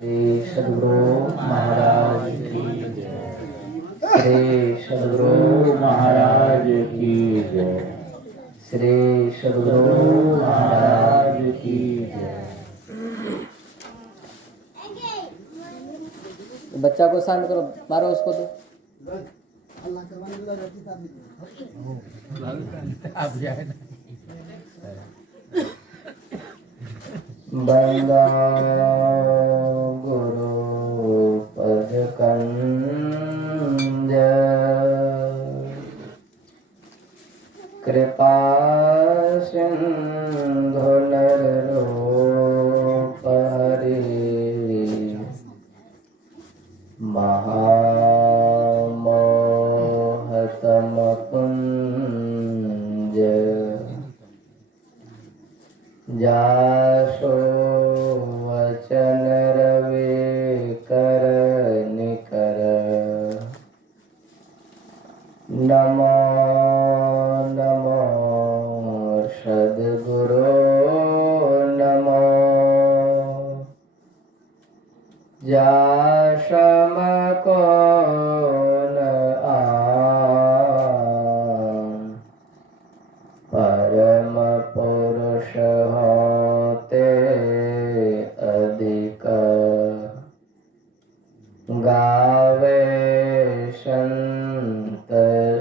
श्री सद्गुरु महाराज की जय। श्री सद्गुरु महाराज की जय। श्री सद्गुरु महाराज की जय। बच्चा को शांत करो, मारो उसको तो। बंदा गुरु पद कंज कृपा सिंधु नर रूप हरि महामोहतम कुंज जासो वचन रवि कर निकर नमो नमो सद्गुरु नमो जासम को परम पुरुष होते अधिक गावे संत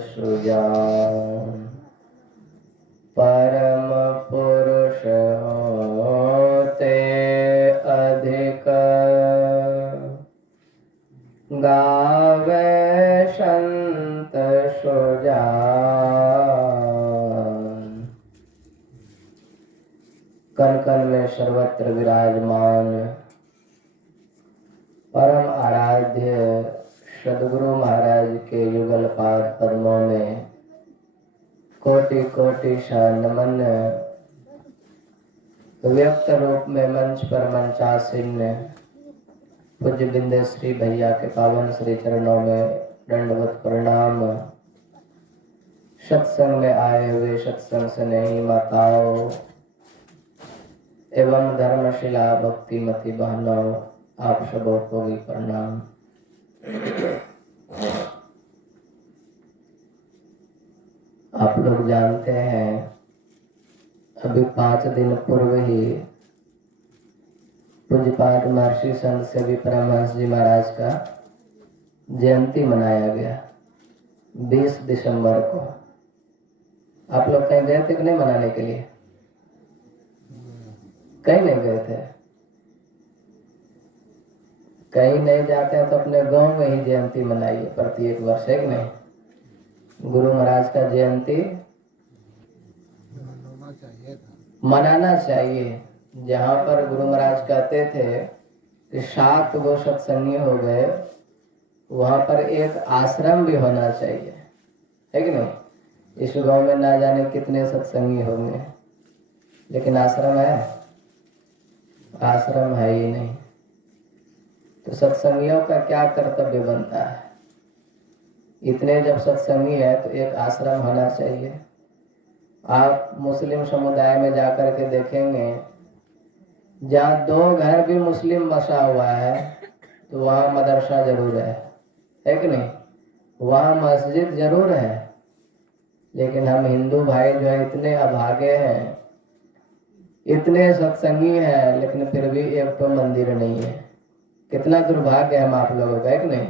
सुजान परम पुरुष होते अधिक गावे संत सुजान कण कण में सर्वत्र विराजमान परम आराध्य सद्गुरु महाराज के युगल पाद पद्मों में कोटि कोटि सा नमन। व्यक्त रूप में मंच पर मंचासीन पूज्य बिंदे श्री भैया के पावन श्री चरणों में दंडवत प्रणाम। सत्संग में आए हुए सत्संग स्नेही माताओं एवं धर्मशिला भक्तिमती बहनों, आप सबों को भी प्रणाम। आप लोग जानते हैं अभी 5 दिन पूर्व ही पूज्यपाद महर्षि संत सेवी परमहंस जी महाराज का जयंती मनाया गया 20 दिसंबर को। आप लोग कहीं गए थे कि नहीं मनाने के लिए? कहीं नहीं गए थे? कहीं नहीं जाते हैं तो अपने गांव में ही जयंती मनाइए प्रत्येक वर्ष, है कि नहीं? गुरु महाराज का जयंती मनाना चाहिए। जहाँ पर गुरु महाराज कहते थे कि 7 गो सत्संगी हो गए, वहां पर एक आश्रम भी होना चाहिए, है कि नहीं? इस गांव में ना जाने कितने सत्संगी होंगे, लेकिन आश्रम है? आश्रम है ही नहीं। तो सत्संगियों का क्या कर्तव्य बनता है? इतने जब सत्संगी है तो एक आश्रम होना चाहिए। आप मुस्लिम समुदाय में जाकर के देखेंगे, जहाँ 2 घर भी मुस्लिम बसा हुआ है तो वहाँ मदरसा जरूर है कि नहीं? वहाँ मस्जिद जरूर है। लेकिन हम हिंदू भाई जो है इतने अभागे हैं, इतने सत्संगी हैं, लेकिन फिर भी एक तो मंदिर नहीं है। कितना दुर्भाग्य है हम आप लोगों का, है कि नहीं?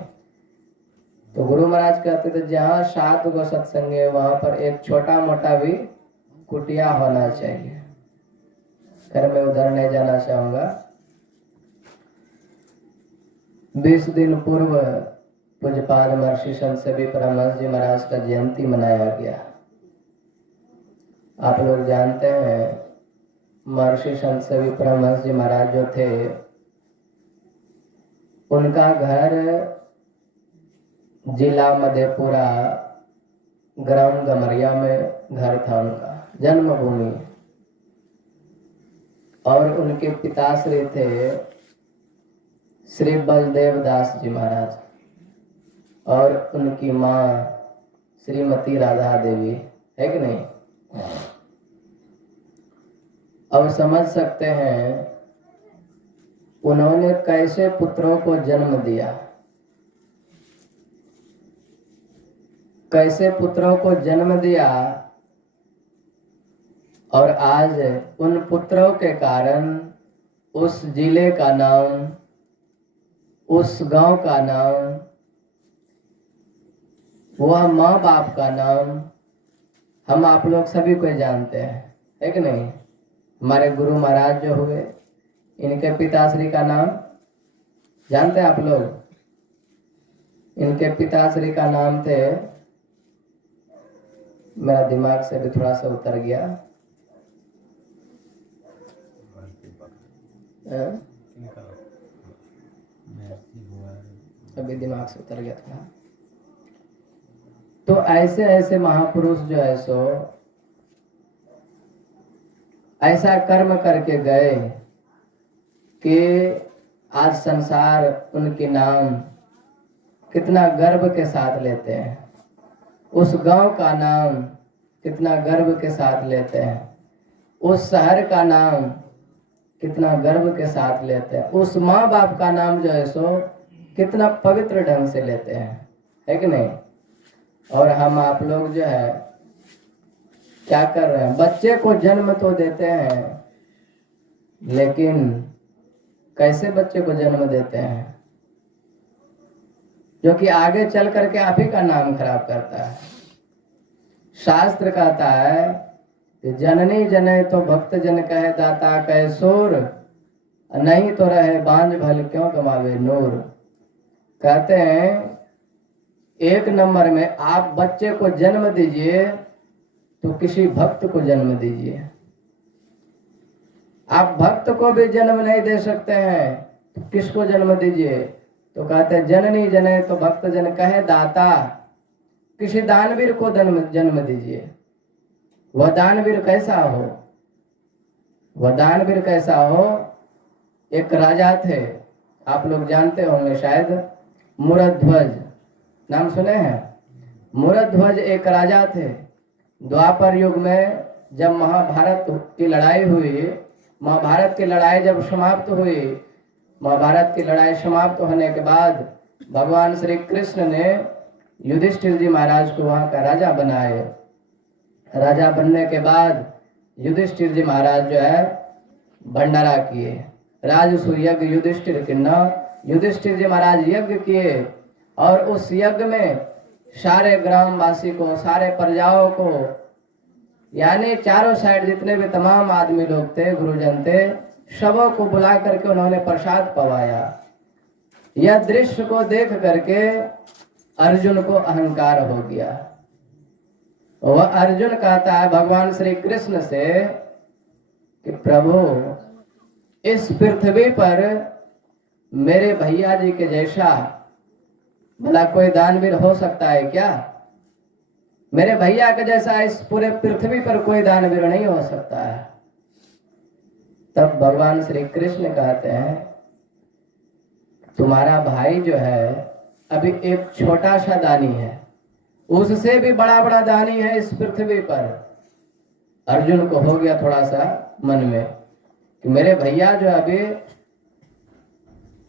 तो गुरु महाराज कहते थे जहाँ 7 गो सत्संगी है वहां पर एक छोटा मोटा भी कुटिया होना चाहिए। खैर मैं उधर नहीं जाना चाहूंगा। 20 दिन पूर्व पूज्यपाद महर्षि संत सेवी परमहंस जी महाराज का जयंती मनाया गया। आप लोग जानते हैं महर्षि संत सेवी परमहंस जी महाराज जो थे, उनका घर जिला मधेपुरा ग्राम गमरिया में घर था, उनका जन्मभूमि। और उनके पिताश्री थे श्री बलदेव दास जी महाराज और उनकी माँ श्रीमती राधा देवी, है कि नहीं? अब समझ सकते हैं उन्होंने कैसे पुत्रों को जन्म दिया, कैसे पुत्रों को जन्म दिया, और आज उन पुत्रों के कारण उस जिले का नाम, उस गांव का नाम, वह माँ बाप का नाम हम आप लोग सभी को जानते हैं, है कि नहीं। हमारे गुरु महाराज जो हुए, इनके पिताश्री का नाम जानते हैं आप लोग। इनके पिताश्री का नाम थे, मेरा दिमाग से भी थोड़ा सा उतर गया, अभी दिमाग से उतर गया था। तो ऐसे ऐसे महापुरुष जो है सो ऐसा कर्म करके गए कि आज संसार उनके नाम कितना गर्व के साथ लेते हैं, उस गांव का नाम कितना गर्व के साथ लेते हैं, उस शहर का नाम कितना गर्व के साथ लेते हैं, उस माँ बाप का नाम जो है सो कितना पवित्र ढंग से लेते हैं, है कि नहीं। और हम आप लोग जो है क्या कर रहे हैं, बच्चे को जन्म तो देते हैं, लेकिन कैसे बच्चे को जन्म देते हैं, जो कि आगे चल करके आप ही का नाम खराब करता है। शास्त्र कहता है कि जननी जने तो भक्त जन कहे दाता कहे सोर, नहीं तो रहे बांझ भल क्यों कमावे नूर। कहते हैं एक नंबर में आप बच्चे को जन्म दीजिए तो किसी भक्त को जन्म दीजिए। आप भक्त को भी जन्म नहीं दे सकते हैं तो किसको जन्म दीजिए। तो कहते हैं जननी जने तो भक्त जन कहे दाता, किसी दानवीर को जन्म दीजिए। वह दानवीर कैसा हो, वह दानवीर कैसा हो। एक राजा थे, आप लोग जानते होंगे शायद, मूरध्वज, नाम सुने हैं। मूरध्वज एक राजा थे। द्वापर युग में जब महाभारत की लड़ाई हुई, महाभारत की लड़ाई जब समाप्त हुई, महाभारत की लड़ाई समाप्त होने के बाद भगवान श्री कृष्ण ने युधिष्ठिर जी महाराज को वहां का राजा बनाए। राजा बनने के बाद युधिष्ठिर जी महाराज जो है भंडारा किए, राजसूय यज्ञ युधिष्ठिर के नाम युधिष्ठिर जी महाराज यज्ञ किए। और उस यज्ञ में सारे ग्रामवासी को, सारे प्रजाओं को, यानी चारों साइड जितने भी तमाम आदमी लोग थे, गुरुजन थे, सबों को बुला करके उन्होंने प्रसाद पवाया। यह दृश्य को देख करके अर्जुन को अहंकार हो गया। वह अर्जुन कहता है भगवान श्री कृष्ण से कि प्रभु, इस पृथ्वी पर मेरे भैया जी के जैसा भला कोई दानवीर हो सकता है क्या। मेरे भैया के जैसा इस पूरे पृथ्वी पर कोई दानवीर नहीं हो सकता है। तब भगवान श्री कृष्ण कहते हैं तुम्हारा भाई जो है अभी एक छोटा सा दानी है, उससे भी बड़ा बड़ा दानी है इस पृथ्वी पर। अर्जुन को हो गया थोड़ा सा मन में कि मेरे भैया जो अभी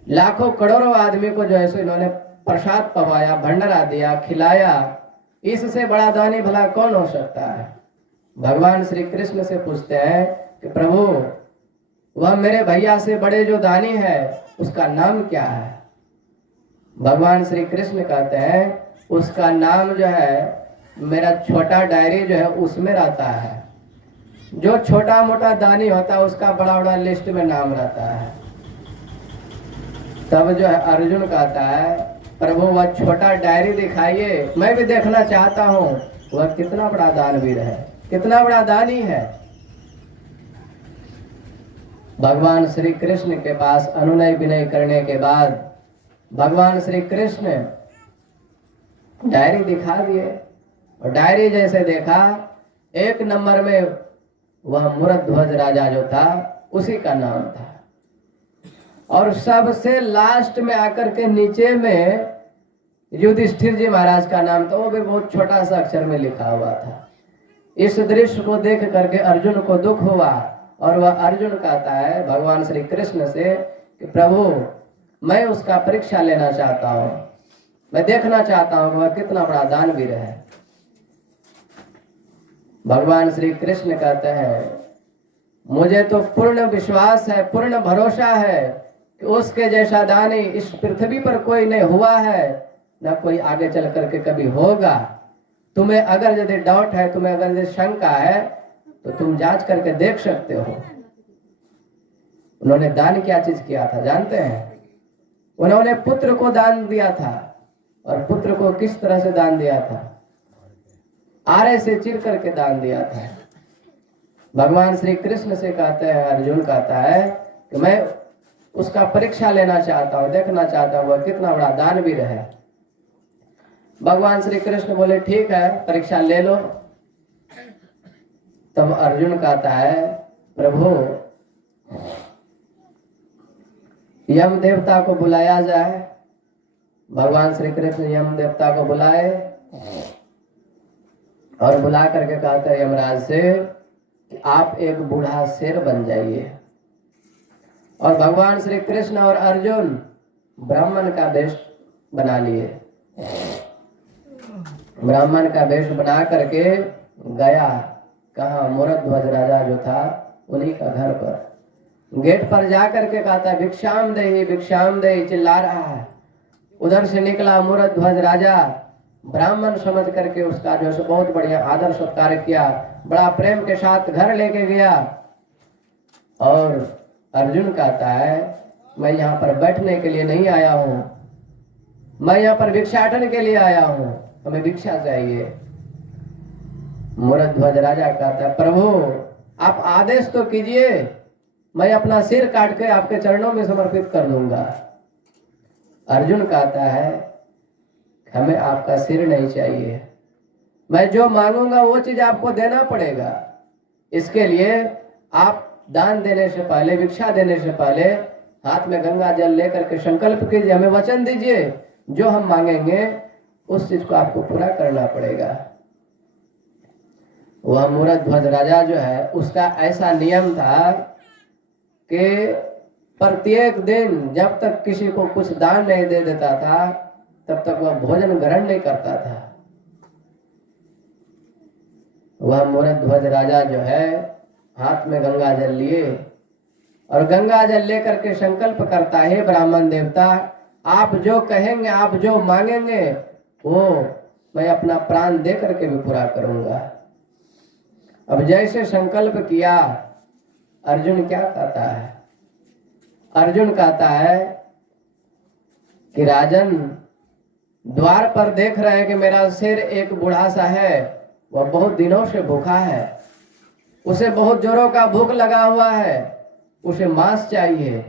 लाखों करोड़ों आदमी को जो है सो इन्होंने प्रसाद पवाया, भंडारा दिया, खिलाया, इससे बड़ा दानी भला कौन हो सकता है। भगवान श्री कृष्ण से पूछते हैं कि प्रभु, वह मेरे भैया से बड़े जो दानी है उसका नाम क्या है। भगवान श्री कृष्ण कहते हैं उसका नाम जो है मेरा छोटा डायरी जो है उसमें रहता है। जो छोटा मोटा दानी होता है उसका बड़ा बड़ा लिस्ट में नाम रहता है। तब जो है अर्जुन कहता है प्रभु वह छोटा डायरी दिखाइए, मैं भी देखना चाहता हूँ वह कितना बड़ा दानवीर है, कितना बड़ा दानी है। भगवान श्री कृष्ण के पास अनुनय विनय करने के बाद भगवान श्री कृष्ण डायरी दिखा दिए। और डायरी जैसे देखा, एक नंबर में वह मूरध्वज राजा जो था उसी का नाम था। और सबसे लास्ट में आकर के नीचे में युधिष्ठिर जी महाराज का नाम था, वो भी बहुत छोटा सा अक्षर में लिखा हुआ था। इस दृश्य को देख करके अर्जुन को दुख हुआ और वह अर्जुन कहता है भगवान श्री कृष्ण से कि प्रभु मैं उसका परीक्षा लेना चाहता हूं, मैं देखना चाहता हूं कि वह कितना बड़ा दानवीर है। भगवान श्री कृष्ण कहते हैं मुझे तो पूर्ण विश्वास है, पूर्ण भरोसा है कि उसके जैसा दानी इस पृथ्वी पर कोई नहीं हुआ है, न कोई आगे चल करके कभी होगा। तुम्हें अगर यदि डाउट है, तुम्हें अगर यदि शंका है, तो तुम जांच करके देख सकते हो। उन्होंने दान क्या चीज किया था जानते हैं? उन्होंने पुत्र को दान दिया था। और पुत्र को किस तरह से दान दिया था? आरे से चीर करके दान दिया था। भगवान श्री कृष्ण से कहते हैं, अर्जुन कहता है कि मैं उसका परीक्षा लेना चाहता हूं, देखना चाहता हूं वह कितना बड़ा दानवीर है। भगवान श्री कृष्ण बोले ठीक है, परीक्षा ले लो। तब अर्जुन कहता है प्रभु यम देवता को बुलाया जाए। भगवान श्री कृष्ण यम देवता को बुलाए और बुला करके कहते हैं यमराज से कि आप एक बूढ़ा शेर बन जाइए। और भगवान श्री कृष्ण और अर्जुन ब्राह्मण का वेश बना लिए। ब्राह्मण का वेश बना करके गया कहा? मूरध्वज राजा जो था उन्हीं का घर पर। गेट पर जा करके कहता है भिक्षाम दे चिल्ला रहा है। उधर से निकला मूरध्वज राजा, ब्राह्मण समझ करके उसका जो है बहुत बढ़िया आदर सत्कार किया, बड़ा प्रेम के साथ घर लेके गया। और अर्जुन कहता है मैं यहाँ पर बैठने के लिए नहीं आया हूँ, मैं यहाँ पर भिक्षाटन के लिए आया हूँ, हमें भिक्षा चाहिए। मूरध्वज राजा कहता है प्रभु आप आदेश तो कीजिए, मैं अपना सिर काट के आपके चरणों में समर्पित कर दूंगा। अर्जुन कहता है हमें आपका सिर नहीं चाहिए, मैं जो मांगूंगा वो चीज आपको देना पड़ेगा। इसके लिए आप दान देने से पहले, भिक्षा देने से पहले हाथ में गंगा जल लेकर के संकल्प कीजिए, हमें वचन दीजिए जो हम मांगेंगे उस चीज को आपको पूरा करना पड़ेगा। वह मूरध्वज राजा जो है उसका ऐसा नियम था कि प्रत्येक दिन जब तक किसी को कुछ दान नहीं दे देता था तब तक वह भोजन ग्रहण नहीं करता था। वह मूरध्वज राजा जो है हाथ में गंगा जल लिए और गंगा जल लेकर के संकल्प करता है ब्राह्मण देवता आप जो कहेंगे, आप जो मांगेंगे वो मैं अपना प्राण दे करके भी पूरा करूंगा। अब जैसे संकल्प किया, अर्जुन क्या कहता है? अर्जुन कहता है कि राजन द्वार पर देख रहे हैं कि मेरा शेर एक बूढ़ा सा है, वह बहुत दिनों से भूखा है, उसे बहुत जोरों का भूख लगा हुआ है, उसे मांस चाहिए,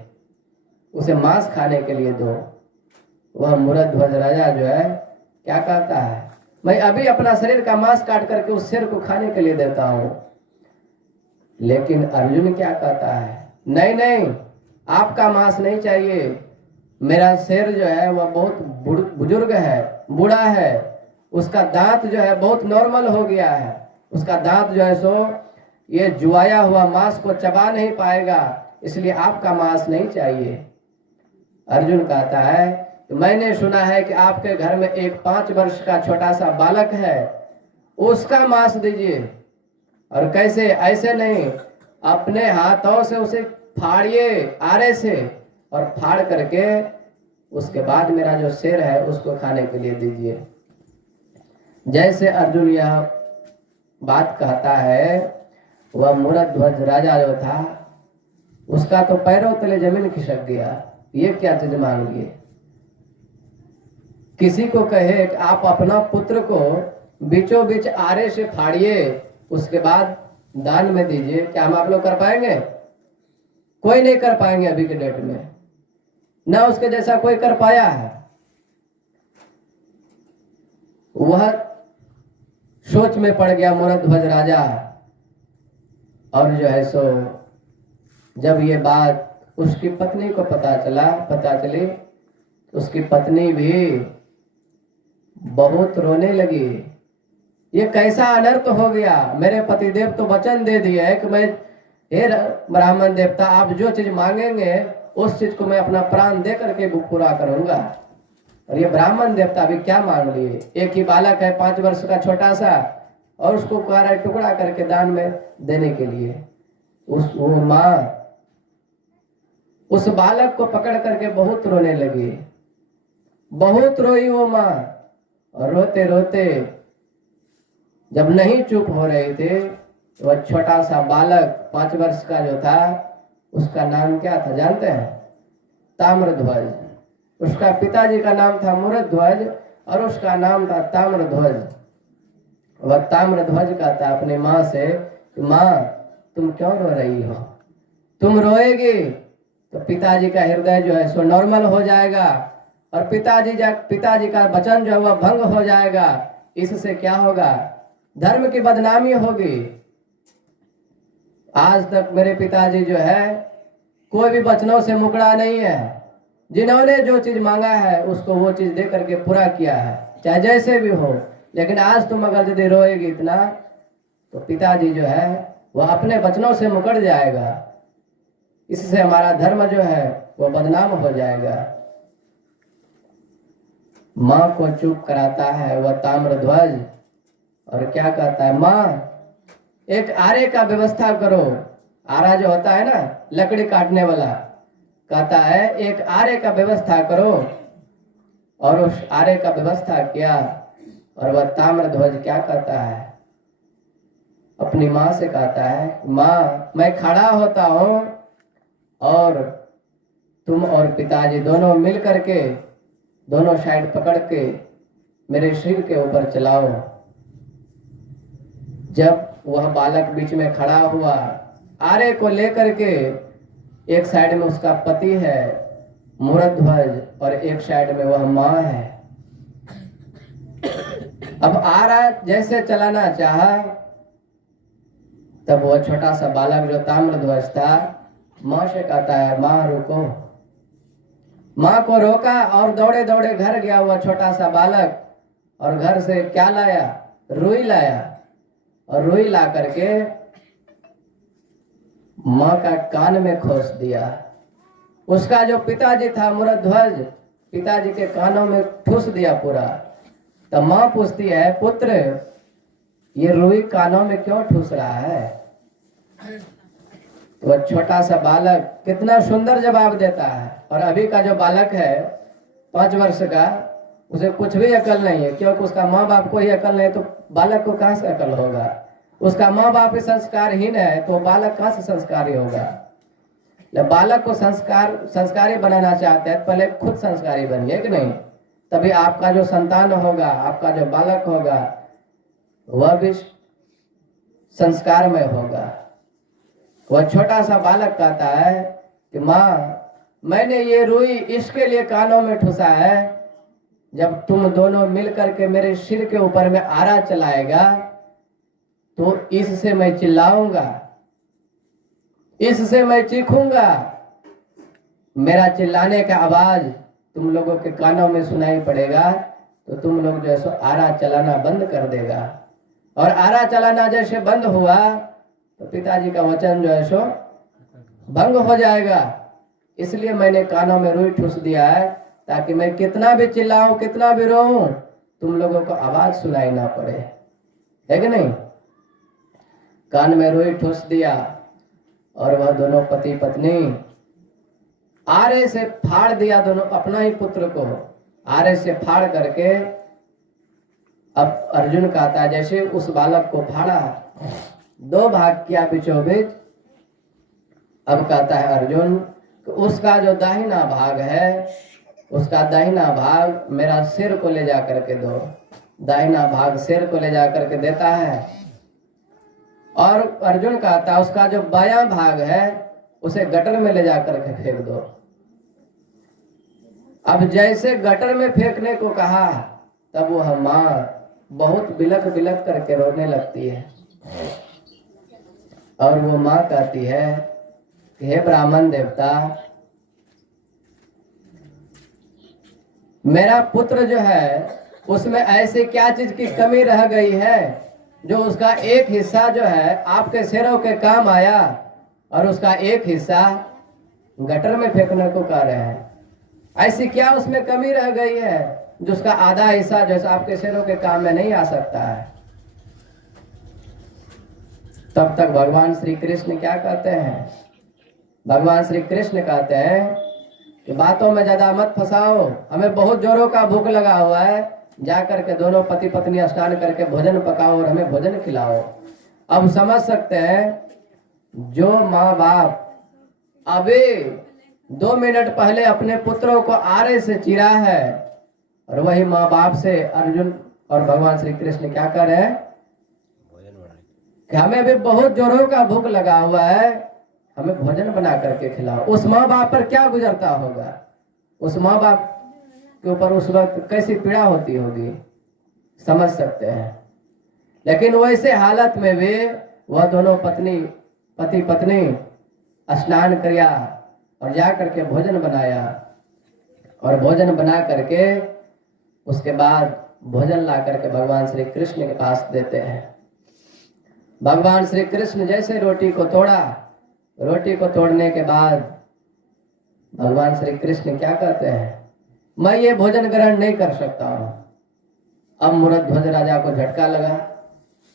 उसे मांस खाने के लिए दो। वह मूरध्वज राजा जो है क्या कहता है मैं अभी अपना शरीर का मांस काट करके उस शेर को खाने के लिए देता हूं। लेकिन अर्जुन क्या कहता है नहीं नहीं आपका मांस नहीं चाहिए, मेरा शेर जो है वह बहुत बुजुर्ग है, बूढ़ा है, उसका दांत जो है बहुत नॉर्मल हो गया है, उसका दांत जो है सो ये जुआया हुआ मांस को चबा नहीं पाएगा, इसलिए आपका मांस नहीं चाहिए। अर्जुन कहता है तो मैंने सुना है कि आपके घर में एक 5 वर्ष का छोटा सा बालक है, उसका मांस दीजिए। और कैसे? ऐसे नहीं, अपने हाथों से उसे फाड़िए आरे से, और फाड़ करके उसके बाद मेरा जो शेर है उसको खाने के लिए दीजिए। जैसे अर्जुन यह बात कहता है, वह मूरध्वज राजा जो था उसका तो पैरों तले जमीन खिसक गया। ये क्या चीज मांग लिए? किसी को कहे कि आप अपना पुत्र को बीचों बीच आरे से फाड़िए, उसके बाद दान में दीजिए, क्या हम आप लोग कर पाएंगे? कोई नहीं कर पाएंगे अभी के डेट में, ना उसके जैसा कोई कर पाया है। वह सोच में पड़ गया मूरध्वज राजा, और जो है सो जब ये बात उसकी पत्नी को पता चली, उसकी पत्नी भी बहुत रोने लगी। ये कैसा अनर्थ हो गया, मेरे पतिदेव तो वचन दे दिए है कि मैं हे ब्राह्मण देवता आप जो चीज मांगेंगे उस चीज को मैं अपना प्राण दे करके पूरा करूंगा। और ये ब्राह्मण देवता भी क्या मांग लिए, एक ही बालक है 5 वर्ष का छोटा सा, और उसको कह रहा है टुकड़ा करके दान में देने के लिए। वो माँ उस बालक को पकड़ करके बहुत रोने लगी, बहुत रोई वो माँ। और रोते रोते जब नहीं चुप हो रहे थे, तो वह छोटा सा बालक 5 वर्ष का जो था, उसका नाम क्या था जानते हैं? ताम्रध्वज। उसका पिताजी का नाम था मूरध्वज और उसका नाम था ताम्रध्वज। वह ताम्रध्वज कहता अपनी माँ से, माँ तुम क्यों रो रही हो? तुम रोएगी तो पिताजी का हृदय जो है सो नॉर्मल हो जाएगा, और पिताजी का वचन जो है वह भंग हो जाएगा। इससे क्या होगा? धर्म की बदनामी होगी। आज तक मेरे पिताजी जो है कोई भी वचनों से मुकरा नहीं है। जिन्होंने जो चीज मांगा है उसको वो चीज दे करके पूरा किया है, चाहे जैसे भी हो। लेकिन आज तुम अगर यदि रोएगी इतना, तो पिताजी जो है वह अपने वचनों से मुकर जाएगा। इससे हमारा धर्म जो है वो बदनाम हो जाएगा। माँ को चुप कराता है वह ताम्रध्वज, और क्या कहता है, माँ एक आरे का व्यवस्था करो। आरा जो होता है ना, लकड़ी काटने वाला, कहता है एक आरे का व्यवस्था करो। और उस आरे का व्यवस्था किया। और वह ताम्रध्वज क्या कहता है, अपनी माँ से कहता है, माँ मैं खड़ा होता हूँ और तुम और पिताजी दोनों मिल करके दोनों साइड पकड़ के मेरे सिर के ऊपर चलाओ। जब वह बालक बीच में खड़ा हुआ, आरे को लेकर के, एक साइड में उसका पति है मूरध्वज और एक साइड में वह माँ है। अब आरा जैसे चलाना चाहा, तब वह छोटा सा बालक जो ताम्रध्वज था माँ से कहता है, माँ रुको। माँ को रोका और दौड़े दौड़े घर गया वह छोटा सा बालक, और घर से क्या लाया? रुई लाया। और रुई ला करके माँ का कान में खोस दिया। उसका जो पिताजी था मूरध्वज, पिताजी के कानों में ठूस दिया पूरा। तब माँ पूछती है, पुत्र ये रुई कानों में क्यों ठूस रहा है? तो वह छोटा सा बालक कितना सुंदर जवाब देता है। और अभी का जो बालक है 5 वर्ष का, उसे कुछ भी अकल नहीं है, क्योंकि उसका माँ बाप को ही अकल नहीं, तो बालक को कहाँ से अकल होगा? उसका माँ बाप ही संस्कारहीन है, तो बालक कहाँ से संस्कारी होगा? बालक को संस्कारी बनाना चाहते हैं, पहले खुद संस्कारी बनिए कि नहीं, तभी आपका जो संतान होगा, आपका जो बालक होगा, वह भी संस्कारमय होगा। वह छोटा सा बालक कहता है कि माँ मैंने ये रुई इसके लिए कानों में ठुसा है, जब तुम दोनों मिल करके मेरे सिर के ऊपर में आरा चलाएगा तो इससे मैं चिल्लाऊंगा, इससे मैं चीखूंगा। मेरा चिल्लाने का आवाज तुम लोगों के कानों में सुनाई पड़ेगा, तो तुम लोग जो है सो आरा चलाना बंद कर देगा। और आरा चलाना जैसे बंद हुआ तो पिताजी का वचन जो है सो भंग हो जाएगा। इसलिए मैंने कानों में रुई ठूस दिया है, ताकि मैं कितना भी चिल्लाऊं, कितना भी रोऊं, तुम लोगों को आवाज सुनाई ना पड़े, है कि नहीं? कान में रुई ठूस दिया, और वह दोनों पति पत्नी आरे से फाड़ दिया, दोनों अपना ही पुत्र को आरे से फाड़ करके। अब अर्जुन कहता है, जैसे उस बालक को फाड़ा, 2 भाग किया बीचों बीच। अब कहता है अर्जुन, उसका जो दाहिना भाग है, उसका दाहिना भाग मेरा सिर को ले जा करके दो। दाहिना भाग सिर को ले जा करके देता है। और अर्जुन कहता है, उसका जो बायां भाग है उसे गटर में ले जा करके फेंक दो। अब जैसे गटर में फेंकने को कहा, तब वह माँ बहुत बिलख बिलख करके रोने लगती है। और वो माँ कहती है, हे ब्राह्मण देवता, मेरा पुत्र जो है उसमें ऐसी क्या चीज की कमी रह गई है जो उसका एक हिस्सा जो है आपके शेरों के काम आया, और उसका एक हिस्सा गटर में फेंकने को कह रहे हैं। ऐसी क्या उसमें कमी रह गई है जो उसका आधा हिस्सा जैसा आपके शेरों के काम में नहीं आ सकता है। तब तक भगवान श्री कृष्ण क्या कहते हैं? भगवान श्री कृष्ण कहते हैं कि बातों में ज्यादा मत फंसाओ, हमें बहुत जोरों का भूख लगा हुआ है, जाकर के दोनों पति पत्नी स्नान करके भोजन पकाओ और हमें भोजन खिलाओ। अब समझ सकते हैं, जो माँ बाप अभी 2 मिनट पहले अपने पुत्रों को आरे से चीरा है, और वही माँ बाप से अर्जुन और भगवान श्री कृष्ण क्या कर रहे हैं कि हमें भी बहुत जोरों का भूख लगा हुआ है, हमें भोजन बना करके खिलाओ। उस माँ बाप पर क्या गुजरता होगा, उस माँ बाप के ऊपर उस वक्त कैसी पीड़ा होती होगी, समझ सकते हैं। लेकिन वैसे हालत में भी वह दोनों पति पत्नी स्नान किया और जा करके भोजन बनाया, और भोजन बना करके उसके बाद भोजन ला करके भगवान श्री कृष्ण के पास देते हैं। भगवान श्री कृष्ण जैसे रोटी को तोड़ा, रोटी को तोड़ने के बाद भगवान श्री कृष्ण क्या कहते हैं, मैं ये भोजन ग्रहण नहीं कर सकता हूं। अब मूरध्वज राजा को झटका लगा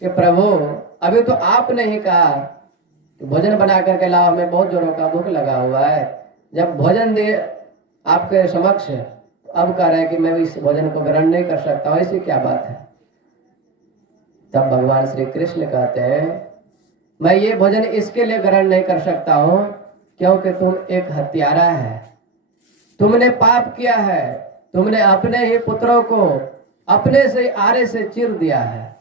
कि प्रभु, अभी तो आपने ही कहा कि भोजन बना करके लाओ, हमें बहुत जोरों का भूख लगा हुआ है। जब भोजन दे आपके समक्ष, अब कह रहे हैं कि मैं इस भोजन को ग्रहण नहीं कर सकता हूं, ऐसी क्या बात है? तब भगवान श्री कृष्ण कहते हैं, मैं ये भोजन इसके लिए ग्रहण नहीं कर सकता हूं क्योंकि तुम एक हत्यारा है, तुमने पाप किया है, तुमने अपने ही पुत्रों को अपने से आरे से चीर दिया है,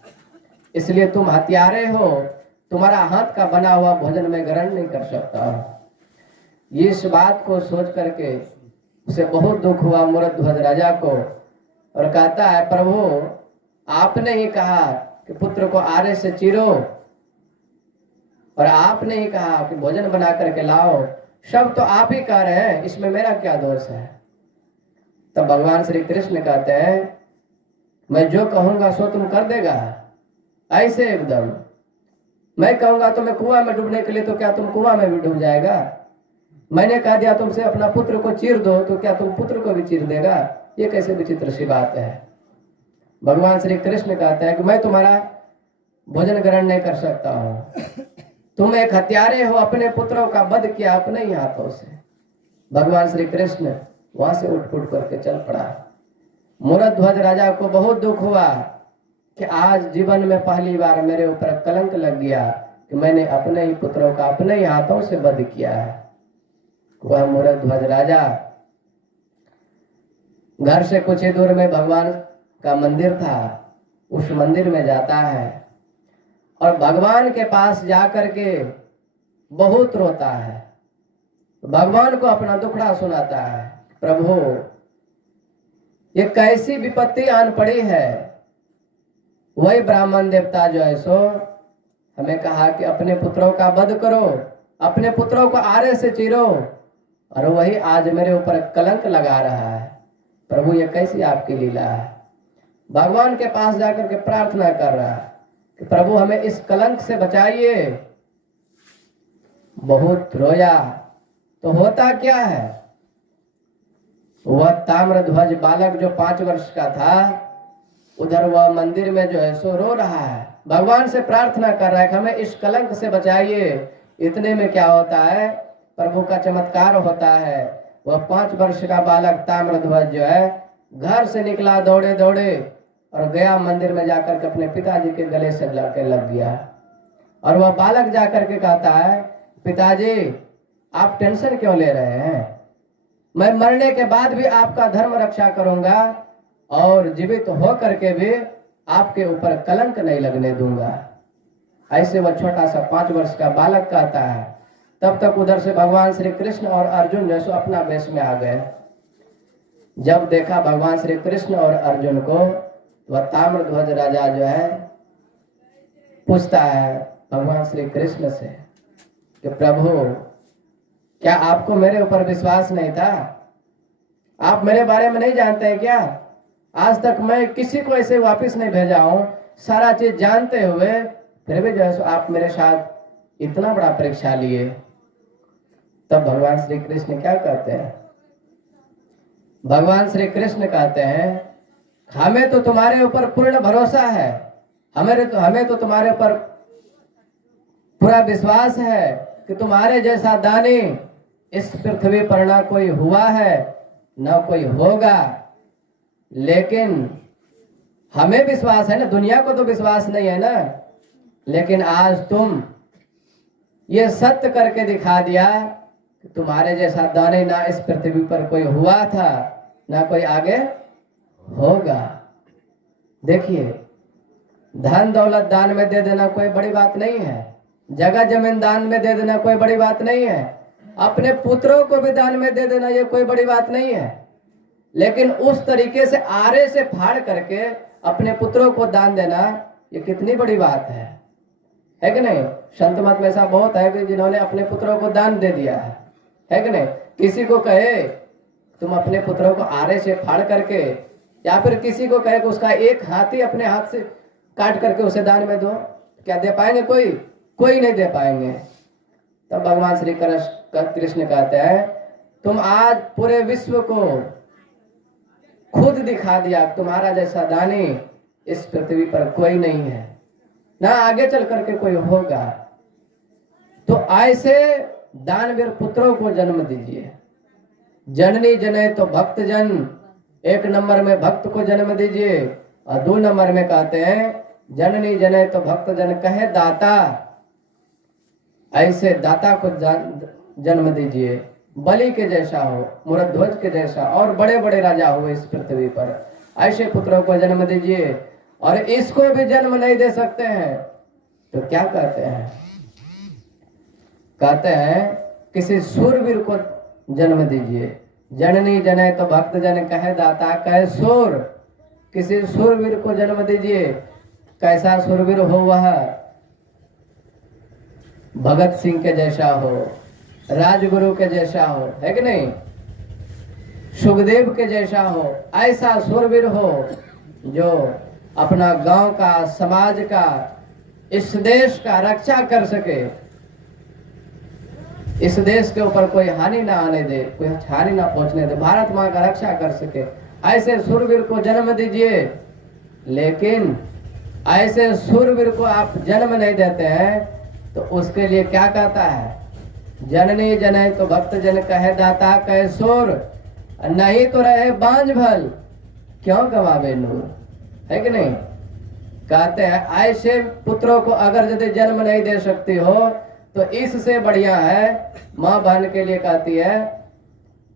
इसलिए तुम हत्यारे हो, तुम्हारा हाथ का बना हुआ भोजन में ग्रहण नहीं कर सकता हूं। इस बात को सोच करके उसे बहुत दुख हुआ मूरध्वज राजा को, और कहता है, प्रभु आपने ही कहा कि पुत्र को आरे से चीरो, और आपने ही कहा कि भोजन बना करके लाओ, सब तो आप ही कह रहे हैं, इसमें मेरा क्या दोष है? तब भगवान श्री कृष्ण कहते हैं, मैं जो कहूंगा सो तुम कर देगा? ऐसे एकदम मैं कहूंगा तुम्हें कुआं में डूबने के लिए, तो क्या तुम कुआं में भी डूब जाएगा? मैंने कह दिया तुमसे अपना पुत्र को चीर दो, तो क्या तुम पुत्र को भी चीर देगा? ये कैसे विचित्र सी बात है। भगवान श्री कृष्ण कहते हैं कि मैं तुम्हारा भोजन ग्रहण नहीं कर सकता हूं, तुम एक हत्यारे हो, अपने पुत्रों का वध किया अपने ही हाथों से। भगवान श्री कृष्ण वहां से उठ करके चल पड़ा। मूरध्वज राजा को बहुत दुख हुआ कि आज जीवन में पहली बार मेरे ऊपर कलंक लग गया कि मैंने अपने ही पुत्रों का अपने ही हाथों से वध किया है। वह मूरध्वज राजा घर से कुछ ही दूर में भगवान का मंदिर था, उस मंदिर में जाता है और भगवान के पास जाकर के बहुत रोता है, भगवान को अपना दुखड़ा सुनाता है। प्रभु ये कैसी विपत्ति आन पड़ी है। वही ब्राह्मण देवता जो है सो हमें कहा कि अपने पुत्रों का वध करो, अपने पुत्रों को आरे से चीरो, और वही आज मेरे ऊपर कलंक लगा रहा है। प्रभु ये कैसी आपकी लीला है। भगवान के पास जाकर के प्रार्थना कर रहा है कि प्रभु हमें इस कलंक से बचाइए। बहुत रोया तो होता क्या है, वह ताम्रध्वज बालक जो 5 वर्ष का था, उधर वह मंदिर में जो है सो रो रहा है, भगवान से प्रार्थना कर रहा है कि हमें इस कलंक से बचाइए। इतने में क्या होता है, प्रभु का चमत्कार होता है। वह 5 वर्ष का बालक ताम्रध्वज जो है घर से निकला दौड़े दौड़े और गया मंदिर में जाकर के अपने पिताजी के गले से लग गया। और वह बालक जाकर के कहता है, पिताजी आप टेंशन क्यों ले रहे हैं, मैं मरने के बाद भी आपका धर्म रक्षा करूंगा और जीवित हो करके भी आपके ऊपर कलंक नहीं लगने दूंगा। ऐसे वह छोटा सा 5 वर्ष का बालक कहता है। तब तक उधर से भगवान श्री कृष्ण और अर्जुन जो सो अपना वेश में आ गए। जब देखा भगवान श्री कृष्ण और अर्जुन को, वह ताम्रध्वज राजा जो है पूछता है भगवान श्री कृष्ण से कि प्रभु क्या आपको मेरे ऊपर विश्वास नहीं था, आप मेरे बारे में नहीं जानते हैं क्या? आज तक मैं किसी को ऐसे वापस नहीं भेजा हूं, सारा चीज जानते हुए फिर भी जो है सो आप मेरे साथ इतना बड़ा परीक्षा लिए। तब भगवान श्री कृष्ण क्या कहते हैं? भगवान श्री कृष्ण कहते हैं हमें तो तुम्हारे ऊपर पूर्ण भरोसा है, हमें तो तुम्हारे ऊपर पूरा विश्वास है कि तुम्हारे जैसा दानी इस पृथ्वी पर ना कोई हुआ है ना कोई होगा। लेकिन हमें विश्वास है ना, दुनिया को तो विश्वास नहीं है ना। लेकिन आज तुम ये सत्य करके दिखा दिया कि तुम्हारे जैसा दानी ना इस पृथ्वी पर कोई हुआ था ना कोई आगे होगा। देखिए, धन दौलत दान में दे देना कोई बड़ी बात नहीं है, जगह जमीन दान में दे देना कोई बड़ी बात नहीं है, अपने पुत्रों को भी दान में दे देना ये कोई बड़ी बात नहीं है। लेकिन उस तरीके से आरे से फाड़ करके अपने पुत्रों को दान देना ये कितनी बड़ी बात है कि नहीं? संत मत में ऐसा बहुत है कि जिन्होंने अपने पुत्रों को दान दे दिया है कि नहीं? किसी को कहे तुम अपने पुत्रों को आरे से फाड़ करके, या फिर किसी को कहे कि उसका एक हाथी अपने हाथ से काट करके उसे दान में दो, क्या दे पाएंगे? कोई नहीं दे पाएंगे। तब भगवान श्री कृष्ण कहते हैं तुम आज पूरे विश्व को खुद दिखा दिया, तुम्हारा जैसा दानी इस पृथ्वी पर कोई नहीं है, ना आगे चल करके कोई होगा। तो ऐसे दानवीर पुत्रों को जन्म दीजिए। जननी जने तो भक्त जन, एक नंबर में भक्त को जन्म दीजिए, और 2 नंबर में कहते हैं जननी जने तो भक्त जन कहे दाता, ऐसे दाता को जन्म दीजिए। बलि के जैसा हो, मूरध्वज के जैसा, और बड़े बड़े राजा हो इस पृथ्वी पर, ऐसे पुत्रों को जन्म दीजिए। और इसको भी जन्म नहीं दे सकते हैं तो क्या कहते हैं? कहते हैं किसी सूरवीर को जन्म दीजिए। जननी जने तो भक्त जन कहे दाता, कहे सूर, किसी सूरवीर को जन्म दीजिए। कैसा सूरवीर हो? वह भगत सिंह के जैसा हो, राजगुरु के जैसा हो, है कि नहीं? सुखदेव के जैसा हो। ऐसा सूरवीर हो जो अपना गांव का, समाज का, इस देश का रक्षा कर सके, इस देश के ऊपर कोई हानि ना आने दे, कोई हानि ना पहुंचने दे, भारत माँ का रक्षा कर सके। ऐसे सूरवीर को जन्म दीजिए। लेकिन ऐसे सूरवीर को आप जन्म नहीं देते हैं तो उसके लिए क्या कहता है? जननी जने तो भक्त जन कहे दाता, कहे सूर, नहीं तो रहे बांझ भल, क्यों गवावे नूर, है कि नहीं? कहते हैं ऐसे पुत्रों को अगर यदि जन्म नहीं दे सकती हो तो इससे बढ़िया है, माँ बहन के लिए कहती है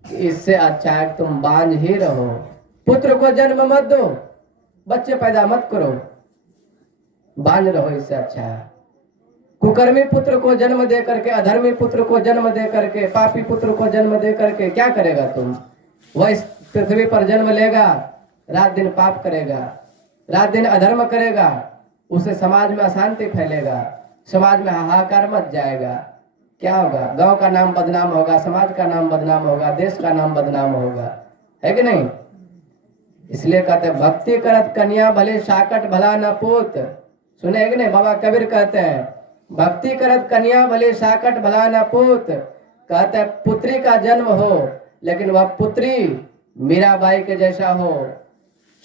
कि इससे अच्छा है तुम बांझ ही रहो, पुत्र को जन्म मत दो, बच्चे पैदा मत करो, बांझ रहो, इससे अच्छा है। कुकर्मी पुत्र को जन्म दे करके, अधर्मी पुत्र को जन्म दे करके, पापी पुत्र को जन्म दे करके क्या करेगा तुम? वह इस पृथ्वी पर जन्म लेगा, रात दिन पाप करेगा, रात दिन अधर्म करेगा, उससे समाज में अशांति फैलेगा, समाज में हाहाकार मच जाएगा। क्या होगा? गांव का नाम बदनाम होगा, समाज का नाम बदनाम होगा, देश का नाम बदनाम होगा, है कि नहीं? इसलिए कहते हैं भक्ति करत कन्या भले साकट भला न पूत। सुने है कि नहीं? बाबा कबीर कहते हैं भक्ति करत कन्या भले साकट भला न पूत। कहते हैं पुत्री का जन्म हो लेकिन वह पुत्री मीराबाई के जैसा हो,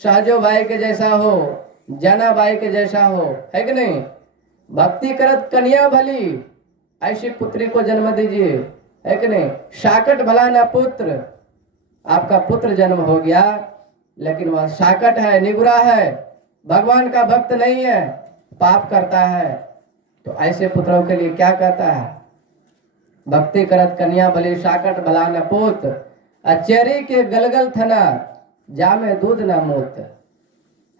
सहजो भाई के जैसा हो, जाना बाई के जैसा हो, है कि नहीं? भक्ति करत कन्या भली, ऐसी पुत्री को जन्म दीजिए, है कि नहीं? साकट भला न पुत्र, आपका पुत्र जन्म हो गया लेकिन वह साकट है, निगुरा है, भगवान का भक्त नहीं है, पाप करता है, तो ऐसे पुत्रों के लिए क्या कहता है? भक्ति करत कन्या भली साकट भला न पूत, अचेरी के गलगल थना जामे दूध न मूत,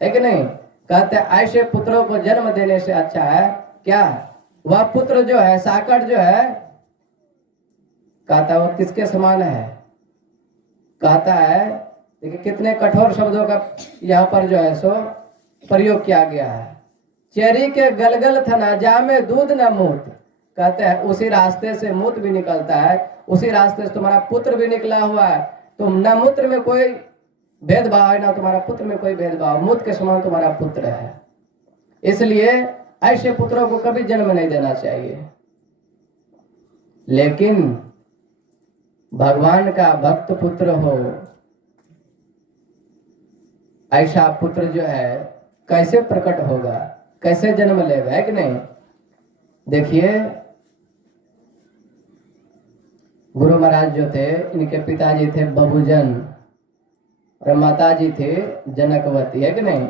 है कि नहीं? कहते ऐसे पुत्रों को जन्म देने से अच्छा है क्या? वह पुत्र जो है, साकट जो है, कहता है वो किसके समान है? कहता है देखिए कितने कठोर शब्दों का यहाँ पर जो है सो प्रयोग किया गया है। चेरी के गलगल थना जामे दूध न मूत, कहते हैं उसी रास्ते से मूत भी निकलता है, उसी रास्ते से तुम्हारा पुत्र भी निकला हुआ है। तुम न मूत्र में कोई भेदभाव है ना तुम्हारा पुत्र में कोई भेदभाव, मूत के समान तुम्हारा पुत्र है। इसलिए ऐसे पुत्रों को कभी जन्म नहीं देना चाहिए। लेकिन भगवान का भक्त पुत्र हो, ऐसा पुत्र जो है कैसे प्रकट होगा, कैसे जन्म लेगा, है कि नहीं। देखिए गुरु महाराज जो थे, इनके पिताजी थे बहुजन और माताजी थे जनकवती, है कि नहीं।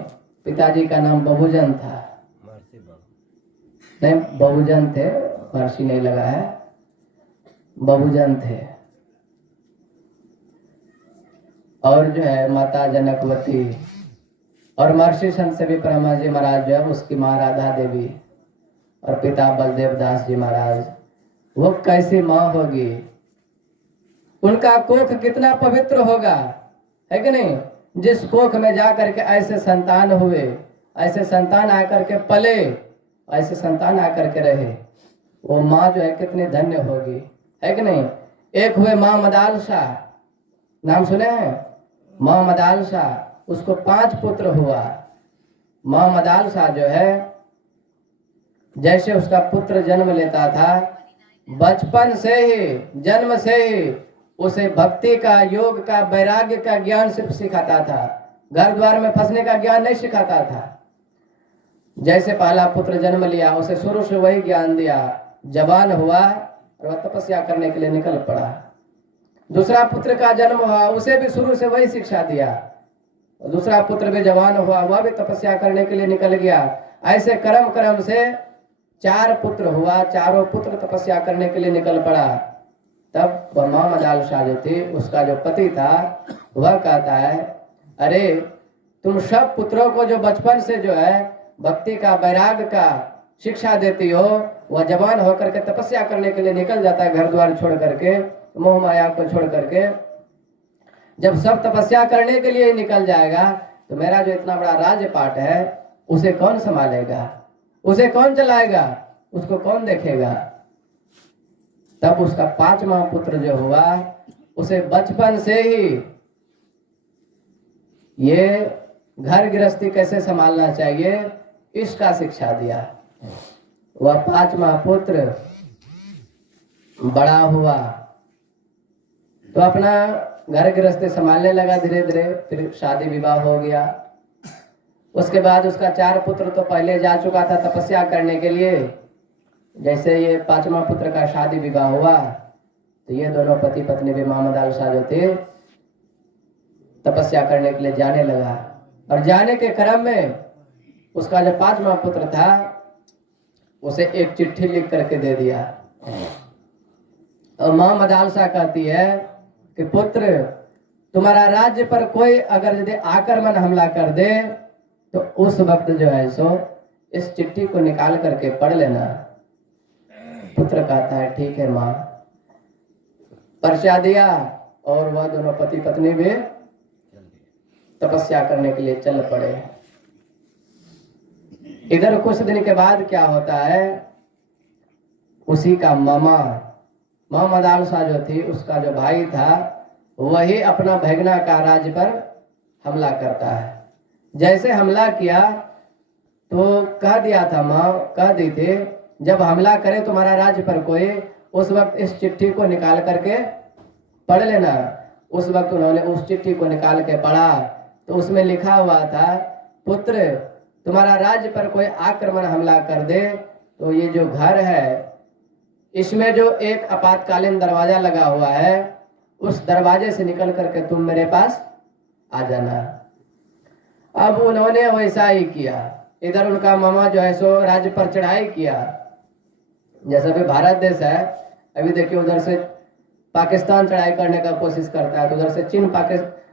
पिताजी का नाम बहुजन था, नहीं बहुजन थे, महर्षि नहीं लगा है, बहुजन थे। और जो है माता जनकवती, और महर्षि संत सेवी परमा जी महाराज जो है उसकी माँ राधा देवी, और पिता बलदेव दास जी महाराज। वो कैसी माँ होगी, उनका कोख कितना पवित्र होगा, है कि नहीं। जिस कोख में जा करके ऐसे संतान हुए, ऐसे संतान आकर के पले, ऐसे संतान आकर के रहे, वो माँ जो है कितनी धन्य होगी, है कि नहीं। एक हुए माँ मदाल शाह, नाम सुने हैं, माँ मदाल शाह, उसको 5 पुत्र हुआ। माँ मदाल शाह जो है, जैसे उसका पुत्र जन्म लेता था, बचपन से ही, जन्म से ही उसे भक्ति का, योग का, वैराग्य का ज्ञान सिर्फ सिखाता था, घर द्वार में फंसने का ज्ञान नहीं सिखाता था। जैसे पहला पुत्र जन्म लिया, उसे शुरू से वही ज्ञान दिया, जवान हुआ और वह तपस्या करने के लिए निकल पड़ा। दूसरा पुत्र का जन्म हुआ, उसे भी शुरू से वही शिक्षा दिया। दूसरा पुत्र भी जवान हुआ, वह भी तपस्या करने के लिए निकल गया। ऐसे कर्म कर्म से 4 पुत्र हुआ, चारों पुत्र तपस्या करने के लिए निकल पड़ा। तब वह माँ मदाल शाह जो थी, उसका जो पति था, वह कहता है, अरे तुम सब पुत्रों को जो बचपन से जो है भक्ति का, वैराग्य का शिक्षा देती हो, वह जवान होकर के तपस्या करने के लिए निकल जाता है, घर द्वार छोड़ करके, मोह माया को छोड़ करके। जब सब तपस्या करने के लिए निकल जाएगा, तो मेरा जो इतना बड़ा राज्यपाट है, उसे कौन संभालेगा, उसे कौन चलाएगा, उसको कौन देखेगा। तब उसका 5वां पुत्र जो हुआ, उसे बचपन से ही ये घर गृहस्थी कैसे संभालना चाहिए, इसका शिक्षा दिया। वह 5वां पुत्र बड़ा हुआ तो अपना घर गृहस्थी संभालने लगा धीरे धीरे, फिर शादी विवाह हो गया। उसके बाद उसका 4 पुत्र तो पहले जा चुका था तपस्या करने के लिए। जैसे ये 5वां पुत्र का शादी विवाह हुआ, तो ये दोनों पति पत्नी भी माँ मदाल शाह जो थे, तपस्या करने के लिए जाने लगा। और जाने के क्रम में उसका जो 5वां पुत्र था, उसे एक चिट्ठी लिख करके दे दिया। और माँ मदाल शाह कहती है कि पुत्र, तुम्हारा राज्य पर कोई अगर यदि आक्रमण हमला कर दे, तो उस वक्त जो है सो इस चिट्ठी को निकाल करके पढ़ लेना। पुत्र कहता है ठीक है माँ। पर्चा दिया और वह दोनों पति पत्नी भी तपस्या करने के लिए चल पड़े। इधर कुछ दिन के बाद क्या होता है, उसी का मामा, माँ मदाल शाह जो थी, उसका जो भाई था, वही अपना भगना का राज्य पर हमला करता है। जैसे हमला किया तो कह दिया था, माँ कह दी थी, जब हमला करे तुम्हारा राज्य पर कोई, उस वक्त इस चिट्ठी को निकाल करके पढ़ लेना। उस वक्त उन्होंने उस चिट्ठी को निकाल के पढ़ा, तो उसमें लिखा हुआ था, पुत्र तुम्हारा राज्य पर कोई आक्रमण हमला कर दे, तो ये जो घर है, इसमें जो एक आपातकालीन दरवाजा लगा हुआ है, उस दरवाजे से निकल करके तुम मेरे पास आ जाना। अब उन्होंने वैसा ही किया। इधर उनका मामा जो है सो राज्य पर चढ़ाई किया। जैसा भी भारत देश है, अभी देखिए उधर से पाकिस्तान चढ़ाई करने का कोशिश करता है, तो उधर से चीन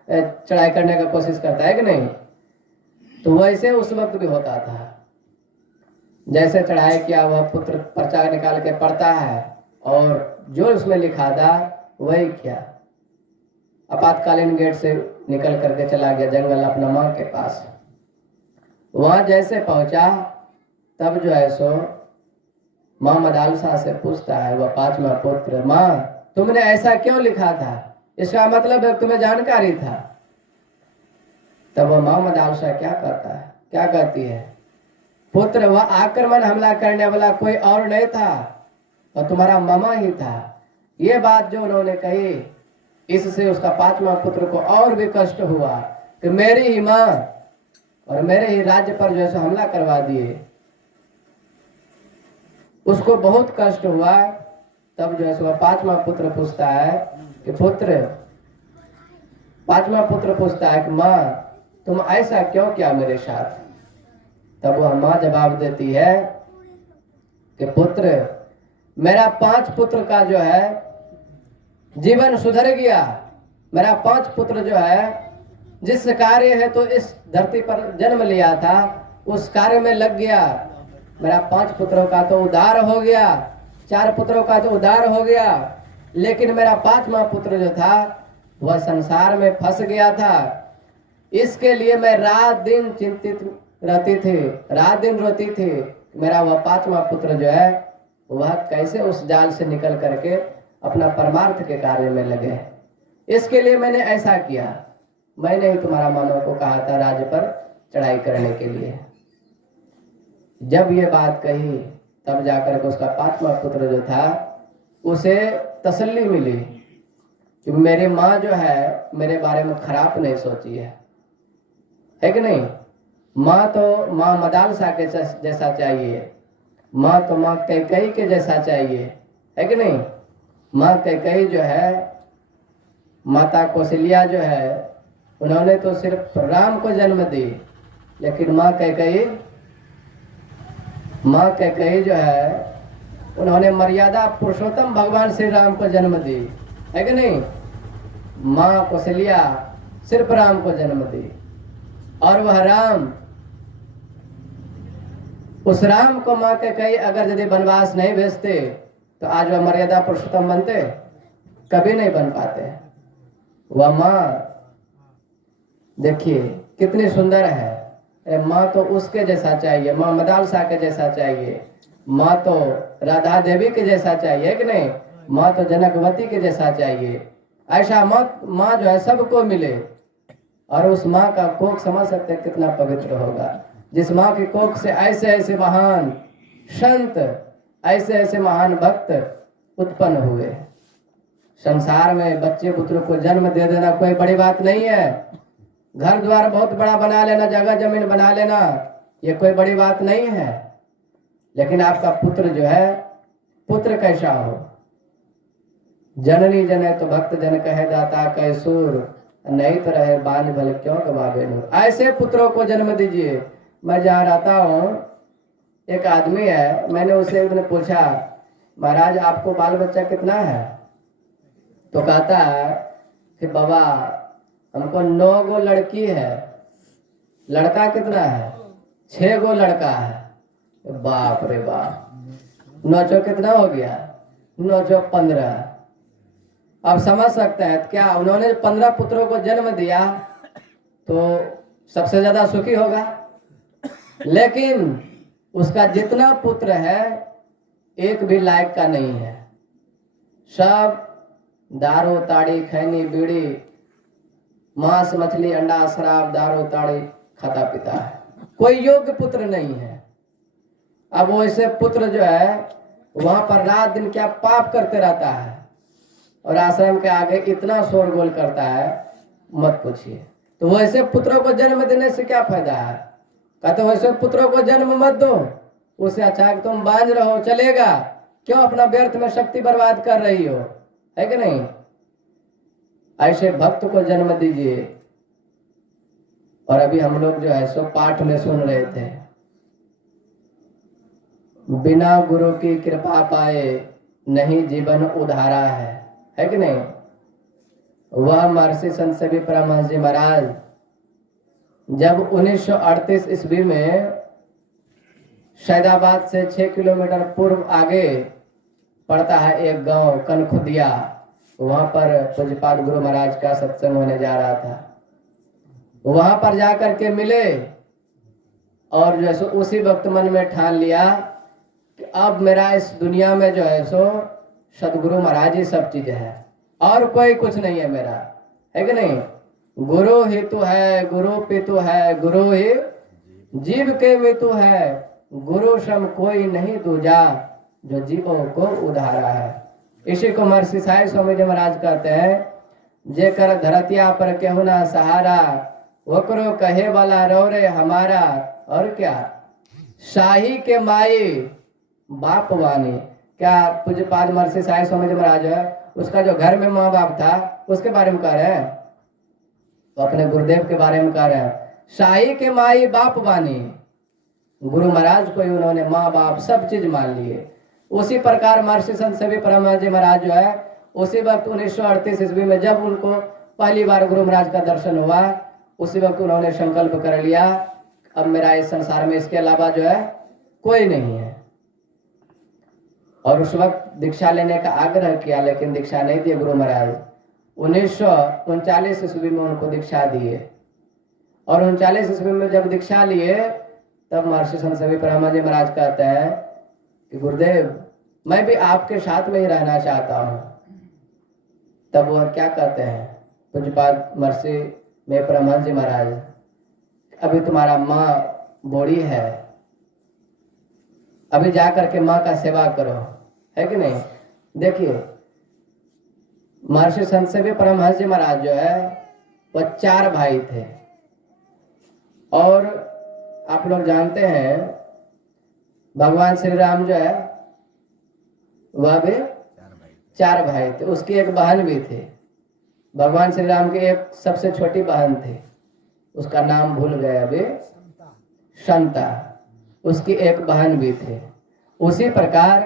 चढ़ाई करने का कोशिश करता है कि नहीं। तो वैसे उस वक्त भी होता था। जैसे चढ़ाई किया, वह पुत्र पर्चा निकाल के पढ़ता है और जो उसमें लिखा था वही किया। आपातकालीन गेट से निकल करके चला गया जंगल अपना माँ के पास। वहां जैसे पहुंचा, तब जो है सो माँ मदाल शाह से पूछता है वह 5वां पुत्र, माँ तुमने ऐसा क्यों लिखा था, इसका मतलब है तुम्हें जानकारी था। तब वह माँ मदाल शाह क्या कहता है, क्या कहती है, पुत्र वह आक्रमण हमला करने वाला कोई और नहीं था, और तुम्हारा मामा ही था। ये बात जो उन्होंने कही, इससे उसका पांचवा पुत्र को और भी कष्ट हुआ कि मेरी ही माँ और मेरे ही राज्य पर जो है हमला करवा दिए। उसको बहुत कष्ट हुआ। तब जो है पांचवा पुत्र पूछता है कि पांचवा पुत्र पूछता है कि माँ तुम ऐसा क्यों किया मेरे साथ। तब वह माँ जवाब देती है कि पुत्र, मेरा 5 पुत्र का जो है जीवन सुधर गया। मेरा 5 पुत्र जो है जिस कार्य है तो इस धरती पर जन्म लिया था उस कार्य में लग गया। मेरा 5 पुत्रों का तो उद्धार हो गया, 4 पुत्रों का तो उद्धार हो गया, लेकिन मेरा 5वां पुत्र जो था वह संसार में फंस गया था। इसके लिए मैं रात दिन चिंतित रहती थी, रात दिन रोती थी। मेरा वह 5वां पुत्र जो है वह कैसे उस जाल से निकल करके अपना परमार्थ के कार्य में लगे। इसके लिए मैंने ऐसा किया। मैंने ही तुम्हारा मानव को कहा था राज्य पर चढ़ाई करने के लिए। जब ये बात कही तब जाकर के उसका 5वां पुत्र जो था उसे तसल्ली मिली कि मेरी माँ जो है मेरे बारे में खराब नहीं सोची है कि नहीं। माँ तो माँ मदालसा के जैसा चाहिए, माँ तो माँ कैकेयी के जैसा चाहिए, है कि नहीं। माँ कैकेयी जो है, माता कौशल्या जो है, उन्होंने तो सिर्फ राम को जन्म दी, लेकिन माँ कैकेयी जो है उन्होंने मर्यादा पुरुषोत्तम भगवान श्री राम को जन्म दी, है कि नहीं। माँ कौशल्या सिर्फ राम को जन्म दी और वह राम, उस राम को माँ कैकेयी अगर यदि वनवास नहीं भेजते तो आज वह मर्यादा पुरुषोत्तम बनते, कभी नहीं बन पाते। वह माँ देखिए कितनी सुंदर है। माँ तो उसके जैसा चाहिए, माँ मदालसा के जैसा चाहिए, माँ तो राधा देवी के जैसा चाहिए कि नहीं, माँ तो जनकवती के जैसा चाहिए। ऐसा माँ जो है सबको मिले। और उस माँ का कोख समझ सकते हैं कितना पवित्र होगा, जिस माँ की कोख से ऐसे ऐसे महान संत, ऐसे ऐसे महान भक्त उत्पन्न हुए। संसार में बच्चे पुत्रों को जन्म दे देना कोई बड़ी बात नहीं है। घर द्वार बहुत बड़ा बना लेना, जगह जमीन बना लेना, ये कोई बड़ी बात नहीं है। लेकिन आपका पुत्र जो है, पुत्र कैसा हो। जननी जने तो भक्त जन कहे दाता कैसूर, नहीं तो रहे बांझ भले क्यों गवावे नूर। ऐसे पुत्रों को जन्म दीजिए। मैं जहाँ रहता हूँ एक आदमी है, मैंने उसे एक दिन पूछा महाराज आपको बाल बच्चा कितना है। तो कहता है कि बाबा हमको 9 गो लड़की है, लड़का कितना है 6 गो लड़का है। बाप रे बाप, 9 चौ कितना हो गया, 9 चौ 15। आप समझ सकते हैं क्या उन्होंने 15 पुत्रों को जन्म दिया तो सबसे ज्यादा सुखी होगा। लेकिन उसका जितना पुत्र है एक भी लायक का नहीं है। सब दारू ताड़ी खैनी बीड़ी मांस मछली अंडा शराब दारू ताड़ी खाता पीता है, कोई योग्य पुत्र नहीं है। अब वैसे पुत्र जो है वहां पर रात दिन क्या पाप करते रहता है और आश्रम के आगे इतना शोरगोल करता है मत पूछिए। तो वैसे पुत्रों को जन्म देने से क्या फायदा है। कहते वैसे पुत्रों को जन्म मत दो, उससे अच्छा है कि तुम बांझ रहो, चलेगा। क्यों अपना व्यर्थ में शक्ति बर्बाद कर रही हो, है कि नहीं। ऐसे भक्त को जन्म दीजिए। और अभी हम लोग जो है सो पाठ में सुन रहे थे, बिना गुरु की कृपा पाए नहीं जीवन उधारा है कि नहीं। वह महर्षि संत सेवी परमहंस जी महाराज जब 1938 ईस्वी में सैदाबाद से 6 किलोमीटर पूर्व आगे पड़ता है एक गांव कनखुदिया, वहां पर पूज्यपाद गुरु महाराज का सत्संग होने जा रहा था। वहां पर जाकर के मिले और जो है सो उसी वक्त मन में ठान लिया कि अब मेरा इस दुनिया में जो है सो सदगुरु महाराज ही सब चीज है और कोई कुछ नहीं है मेरा, है कि नहीं। गुरु ही तो है, गुरु पितु है, गुरु ही जीव के मितु है, गुरु सम कोई नहीं दूजा जो जीवों को उधारा है। इसी को महर्षि साई स्वामी जी महाराज कहते हैं, जेकर धरतिया पर केहू ना सहारा, वकरो कहे वाला रो रे हमारा। और क्या, शाही के माई बाप वानी। क्या पूज्यपाद महर्षि साई स्वामी जी महाराज है, उसका जो घर में माँ बाप था उसके बारे में कह रहे हैं, तो अपने गुरुदेव के बारे में कह रहे हैं। शाही के माई बाप वानी, गुरु महाराज को ही उन्होंने माँ बाप सब चीज मान लिए। उसी प्रकार महर्षि संत सभी परमानंद जी महाराज जो है, उसी वक्त 1938 ईस्वी में जब उनको पहली बार गुरु महाराज का दर्शन हुआ, उसी वक्त उन्होंने संकल्प कर लिया, अब मेरा इस संसार में इसके अलावा जो है कोई नहीं है। और उस वक्त दीक्षा लेने का आग्रह किया, लेकिन दीक्षा नहीं दिए गुरु महाराज। 1939 ईस्वी में उनको दीक्षा दिए, और 39 ईस्वी में जब दीक्षा लिए, तब महर्षि संत सभी परमानंद जी महाराज कहते हैं कि गुरुदेव मैं भी आपके साथ में ही रहना चाहता हूँ। तब वह क्या कहते हैं पूज्यपाद महर्षि में परमानंद जी महाराज, अभी तुम्हारा माँ बूढ़ी है, अभी जा करके माँ का सेवा करो, है कि नहीं। देखिए महर्षि संत सभी परमहंस जी महाराज जो है वह 4 भाई थे, और आप लोग जानते हैं भगवान श्री राम जो है वह भी 4 भाई थे, उसकी एक बहन भी थी। भगवान श्री राम की एक सबसे छोटी बहन थी, उसका नाम भूल गए अभी, शांता, उसकी एक बहन भी थी। उसी प्रकार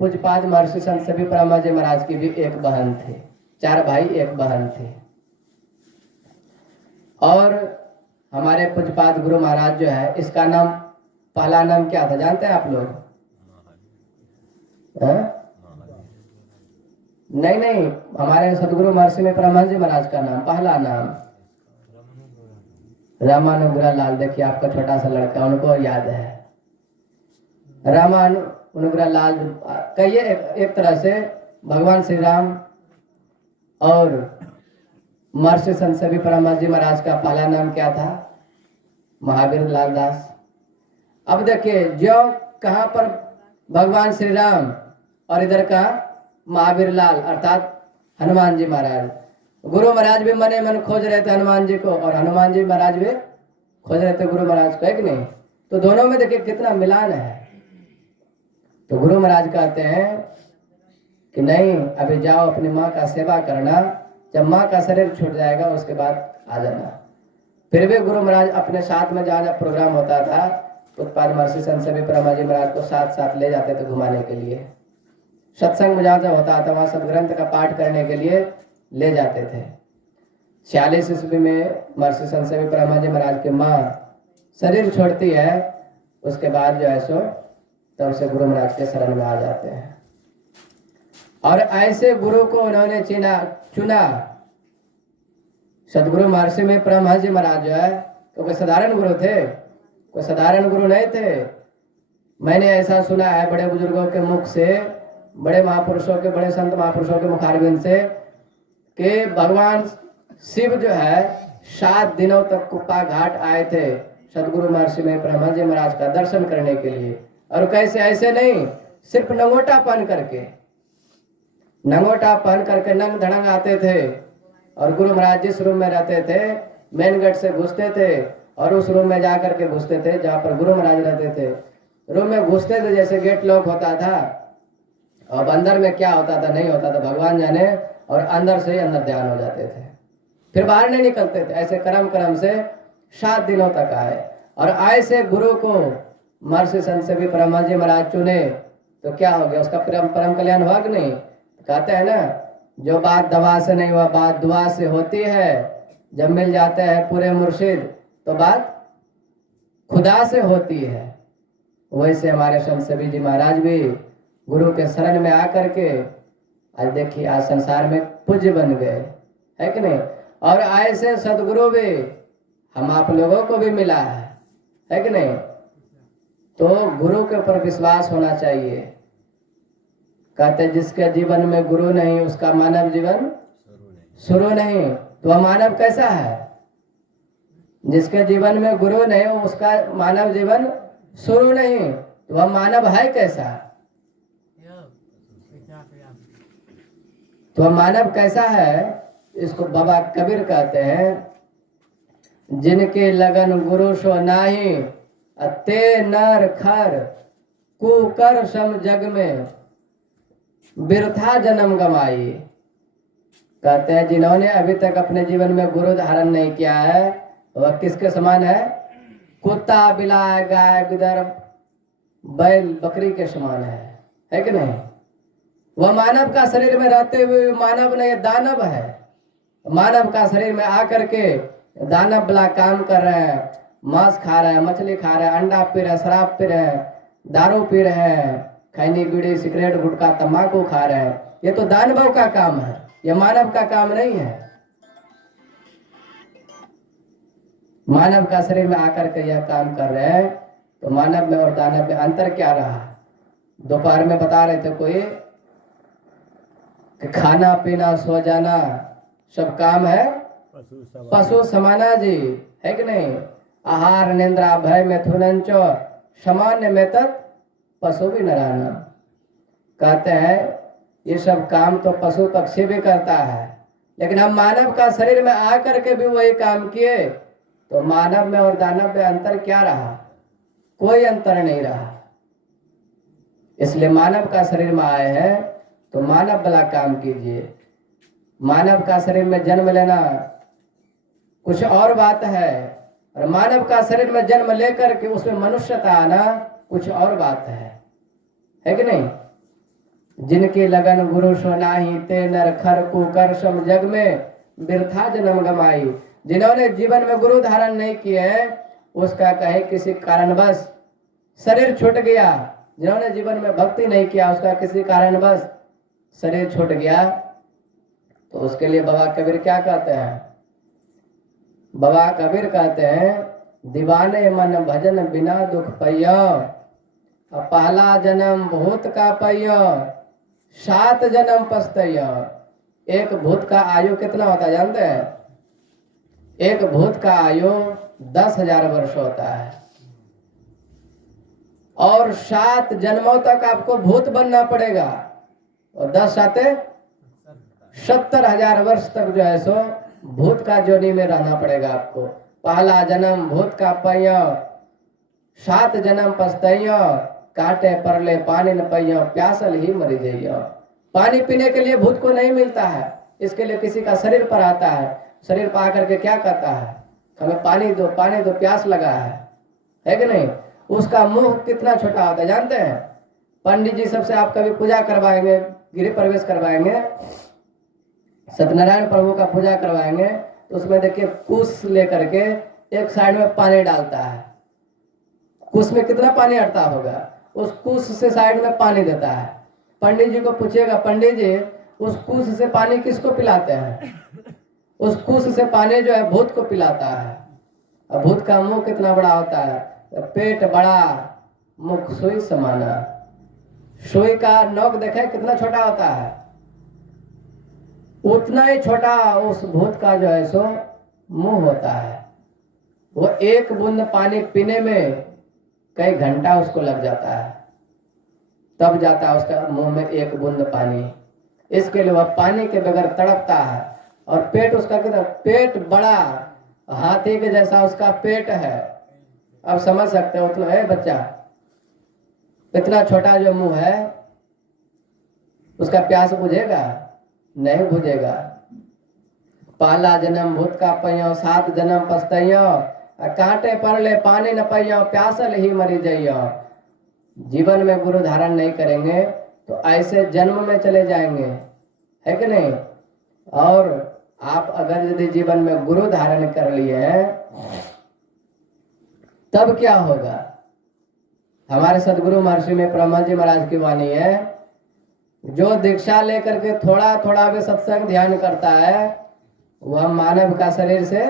पूज्यपाद महर्षि संत सभी परमानंद जी महाराज की भी एक बहन थी। 4 भाई एक बहन थी। और हमारे पूज्यपाद गुरु महाराज जो है, इसका नाम पहला नाम क्या था जानते हैं आप लोग? नहीं, हमारे सदगुरु महर्षि में परमानंद जी महाराज का नाम, पहला नाम रामानुग्रह लाल। देखिए आपका छोटा सा लड़का, उनको याद है रामानुग्रह लाल। कहिए एक तरह से भगवान श्री राम और महर्षि संत सभी परमानंद जी महाराज का पहला नाम क्या था? महावीर लाल दास। अब देखिए जो कहां पर भगवान श्री राम और इधर का महावीर लाल अर्थात हनुमान जी महाराज। गुरु महाराज भी मने मन खोज रहे थे हनुमान जी को, और हनुमान जी महाराज भी खोज रहे थे गुरु महाराज को, है कि नहीं। तो दोनों में देखिए कितना मिलान है। तो गुरु महाराज कहते हैं कि नहीं, अभी जाओ अपनी माँ का सेवा करना, जब माँ का शरीर छूट जाएगा उसके बाद आ जाना। फिर भी गुरु महाराज अपने साथ में जहाँ प्रोग्राम होता था, उत्पाद महर्षि संत सभी परमानंद जी महाराज को साथ साथ ले जाते थे घुमाने के लिए। सत्संग में जहाँ जब होता था वहाँ सब ग्रंथ का पाठ करने के लिए ले जाते थे। 46 ईस्वी में महर्षि संत सभी परमानंद जी महाराज की माँ शरीर छोड़ती है, उसके बाद जो है सो तब से गुरु महाराज के शरण में आ जाते हैं। और ऐसे गुरु को उन्होंने चुना। सदगुरु महर्षि में परमहंस जी महाराज जो है तो कोई साधारण गुरु थे? कोई साधारण गुरु नहीं थे। मैंने ऐसा सुना है बड़े बुजुर्गों के मुख से, बड़े महापुरुषों के, बड़े संत महापुरुषों के मुखारबिंद से, कि भगवान शिव जो है 7 दिनों तक कुप्पा घाट आए थे सदगुरु महर्षि में परमहंस जी महाराज का दर्शन करने के लिए। और कैसे? ऐसे नहीं, सिर्फ नंगोटा पहन करके, नंग धड़ंग आते थे। और गुरु महाराज जिस रूम में रहते थे मेन गेट से घुसते थे, और उस रूम में जा करके घुसते थे जहाँ पर गुरु महाराज रहते थे। रूम में घुसते थे, जैसे गेट लॉक होता था, और अंदर में क्या होता था नहीं होता था भगवान जाने, और अंदर से ही अंदर ध्यान हो जाते थे, फिर बाहर नहीं निकलते थे। ऐसे क्रम से 7 दिनों तक आए। और ऐसे गुरु को महर्षि संत सभी परमानंद जी महाराज चुने, तो क्या हो गया? उसका परम कल्याण हुआ कि नहीं? कहते हैं ना, जो बात दवा से नहीं हुआ बात दुआ से होती है। जब मिल जाते हैं पूरे मुर्शिद तो बात खुदा से होती है। वैसे हमारे संत सभी जी महाराज भी गुरु के शरण में आकर के आज देखिए आज संसार में पूज्य बन गए, है कि नहीं। और ऐसे सदगुरु भी हम आप लोगों को भी मिला है कि नहीं। तो गुरु के ऊपर विश्वास होना चाहिए। कहते जिसके जीवन में गुरु नहीं उसका मानव जीवन शुरू नहीं। तो वह मानव कैसा है? जिसके जीवन में गुरु नहीं उसका मानव जीवन शुरू नहीं, तो वह मानव है कैसा? तो वह मानव कैसा है इसको बाबा कबीर कहते हैं। जिनके लगन गुरु सो नाही, ते नर खर कुकर सम जग में, बिरथा जन्म गमाई। कहते हैं जिन्होंने अभी तक अपने जीवन में गुरु धारण नहीं किया है वह किसके समान है? कुत्ता, बिलाय, गाय, गिदड़, बैल, बकरी के समान है कि नहीं? वह मानव का शरीर में रहते हुए मानव नहीं, दानव है। मानव का शरीर में आकर के दानव वाला काम कर रहे हैं, मांस खा रहे हैं, मछली खा रहे हैं, अंडा पी रहे हैं, शराब पी रहे हैं, दारू पी रहे हैं, खैनी, बीड़ी, सिगरेट, गुटखा, तंबाकू खा रहे हैं। ये तो दानव का काम है, ये मानव का काम नहीं है। मानव का शरीर में आकर के यह काम कर रहे हैं, तो मानव में और दानव में अंतर क्या रहा? दोपहर में बता रहे थे कोई कि खाना पीना सो जाना सब काम है पशु समाना जी, है कि नहीं? आहार निंद्रा भय मिथुन चो सामान्य में तत् पशु भी नराना। कहते हैं ये सब काम तो पशु पक्षी भी करता है, लेकिन हम मानव का शरीर में आकर के भी वही काम किए, तो मानव में और दानव में अंतर क्या रहा? कोई अंतर नहीं रहा। इसलिए मानव का शरीर में आए हैं तो मानव वाला काम कीजिए। मानव का शरीर में जन्म लेना कुछ और बात है, और मानव का शरीर में जन्म लेकर के उसमें मनुष्यता आना कुछ और बात है कि नहीं? जिनके लगन गुरु सो नाही, ते नर खर कुकर सम जग में, बिरथा जन्म गमाई। जिन्होंने जीवन में गुरु धारण नहीं किए उसका कहे किसी कारणवश शरीर छूट गया, जिन्होंने जीवन में भक्ति नहीं किया उसका किसी कारणवश शरीर छूट गया, तो उसके लिए बाबा कबीर क्या कहते हैं? बाबा कबीर कहते हैं दीवाने मन भजन बिना दुख पैया, पहला जन्म भूत का पैया, 7 जन्म पछतैया। एक भूत का आयु कितना होता है जानते हैं? एक भूत का आयु 10,000 वर्ष होता है, और 7 जन्मों तक आपको भूत बनना पड़ेगा, और 10 साते 70,000 वर्ष तक जो है सो भूत का जोनी में रहना पड़ेगा आपको। पहला जन्म भूत का पैया, 7 जन्म पछतैया, कांटे परले पानी न पैया, प्यासल ही मरी जइया। पानी पीने के लिए भूत को नहीं मिलता है, इसके लिए किसी का शरीर पर आता है, शरीर पर आकर के क्या कहता है? हमें पानी दो, पानी दो, प्यास लगा है कि नहीं? उसका मुंह कितना छोटा होता है जानते हैं? पंडित जी सबसे आप कभी पूजा करवाएंगे, गृह प्रवेश करवाएंगे, सत्यनारायण प्रभु का पूजा करवाएंगे, तो उसमें देखिए कुश लेकर के एक साइड में पानी डालता है। कुश में कितना पानी अटता होगा, उस कुश से साइड में पानी देता है। पंडित जी को पूछिएगा, पंडित जी उस कुश से पानी किसको पिलाते हैं? उस कुश से पानी जो है भूत को पिलाता है। और भूत का मुंह कितना बड़ा होता है? पेट बड़ा, मुख सुई समाना। सुई का नोक देखे कितना छोटा होता है, उतना ही छोटा उस भूत का जो है सो मुंह होता है। वो एक बूंद पानी पीने में कई घंटा उसको लग जाता है, तब जाता है उसका मुंह में एक बूंद पानी। इसके लिए वह पानी के बगैर तड़पता है। और पेट उसका कितना, पेट बड़ा, हाथी के जैसा उसका पेट है। अब समझ सकते हो उतना है बच्चा, इतना छोटा जो मुंह है, उसका प्यास बुझेगा? नहीं बुझेगा। पहला जन्म भूत का पैया, 7 जन्म पछतैया, कांटे परले पानी न पैया, प्यासल ही मरी जइया। जीवन में गुरु धारण नहीं करेंगे तो ऐसे जन्म में चले जाएंगे, है कि नहीं? और आप अगर यदि जीवन में गुरु धारण कर लिए हैं तब क्या होगा? हमारे सदगुरु महर्षि में ब्रह्मा जी महाराज की वाणी है, जो दीक्षा लेकर के थोड़ा थोड़ा भी सत्संग ध्यान करता है वह मानव का शरीर से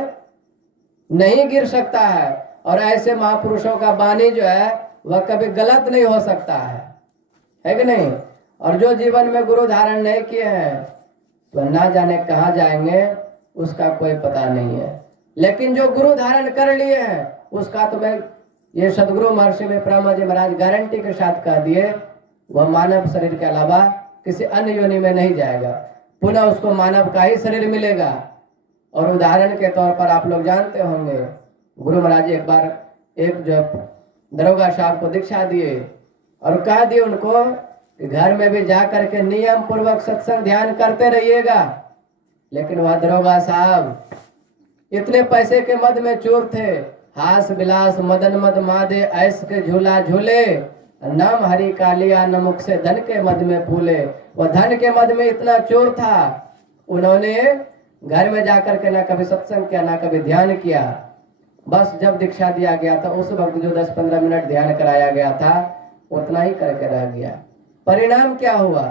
नहीं गिर सकता है। और ऐसे महापुरुषों का वाणी जो है वह कभी गलत नहीं हो सकता है कि नहीं? और जो जीवन में गुरु धारण नहीं किए हैं तो ना जाने कहाँ जाएंगे, उसका कोई पता नहीं है। लेकिन जो गुरु धारण कर लिए हैं उसका तो मैं ये सदगुरु महर्षि में ब्रह्मा जी महाराज गारंटी के साथ कह दिए, वह मानव शरीर के अलावा किसी अन्य योनि में नहीं जाएगा। पुनः उसको मानव का ही शरीर मिलेगा। और उदाहरण के तौर पर आप लोग जानते होंगे, गुरु महाराज जी एक बार एक जो दरोगा साहब को दीक्षा दिए और कह दिए उनको कि घर में भी जा करके नियम पूर्वक सत्संग ध्यान करते रहिएगा। लेकिन वह दरोगा साहब इतने पैसे के मद में चोर थे, हास विलास मदन मद मादे ऐस के झूला झूले, नाम हरि का लिया न मुख से धन के मद में फूले। वह धन के मद में इतना चोर था, उन्होंने घर में जाकर के ना कभी सत्संग किया ना कभी ध्यान किया। बस जब दीक्षा दिया गया था उस वक्त जो 10-15 मिनट ध्यान कराया गया था उतना ही करके रह गया। परिणाम क्या हुआ?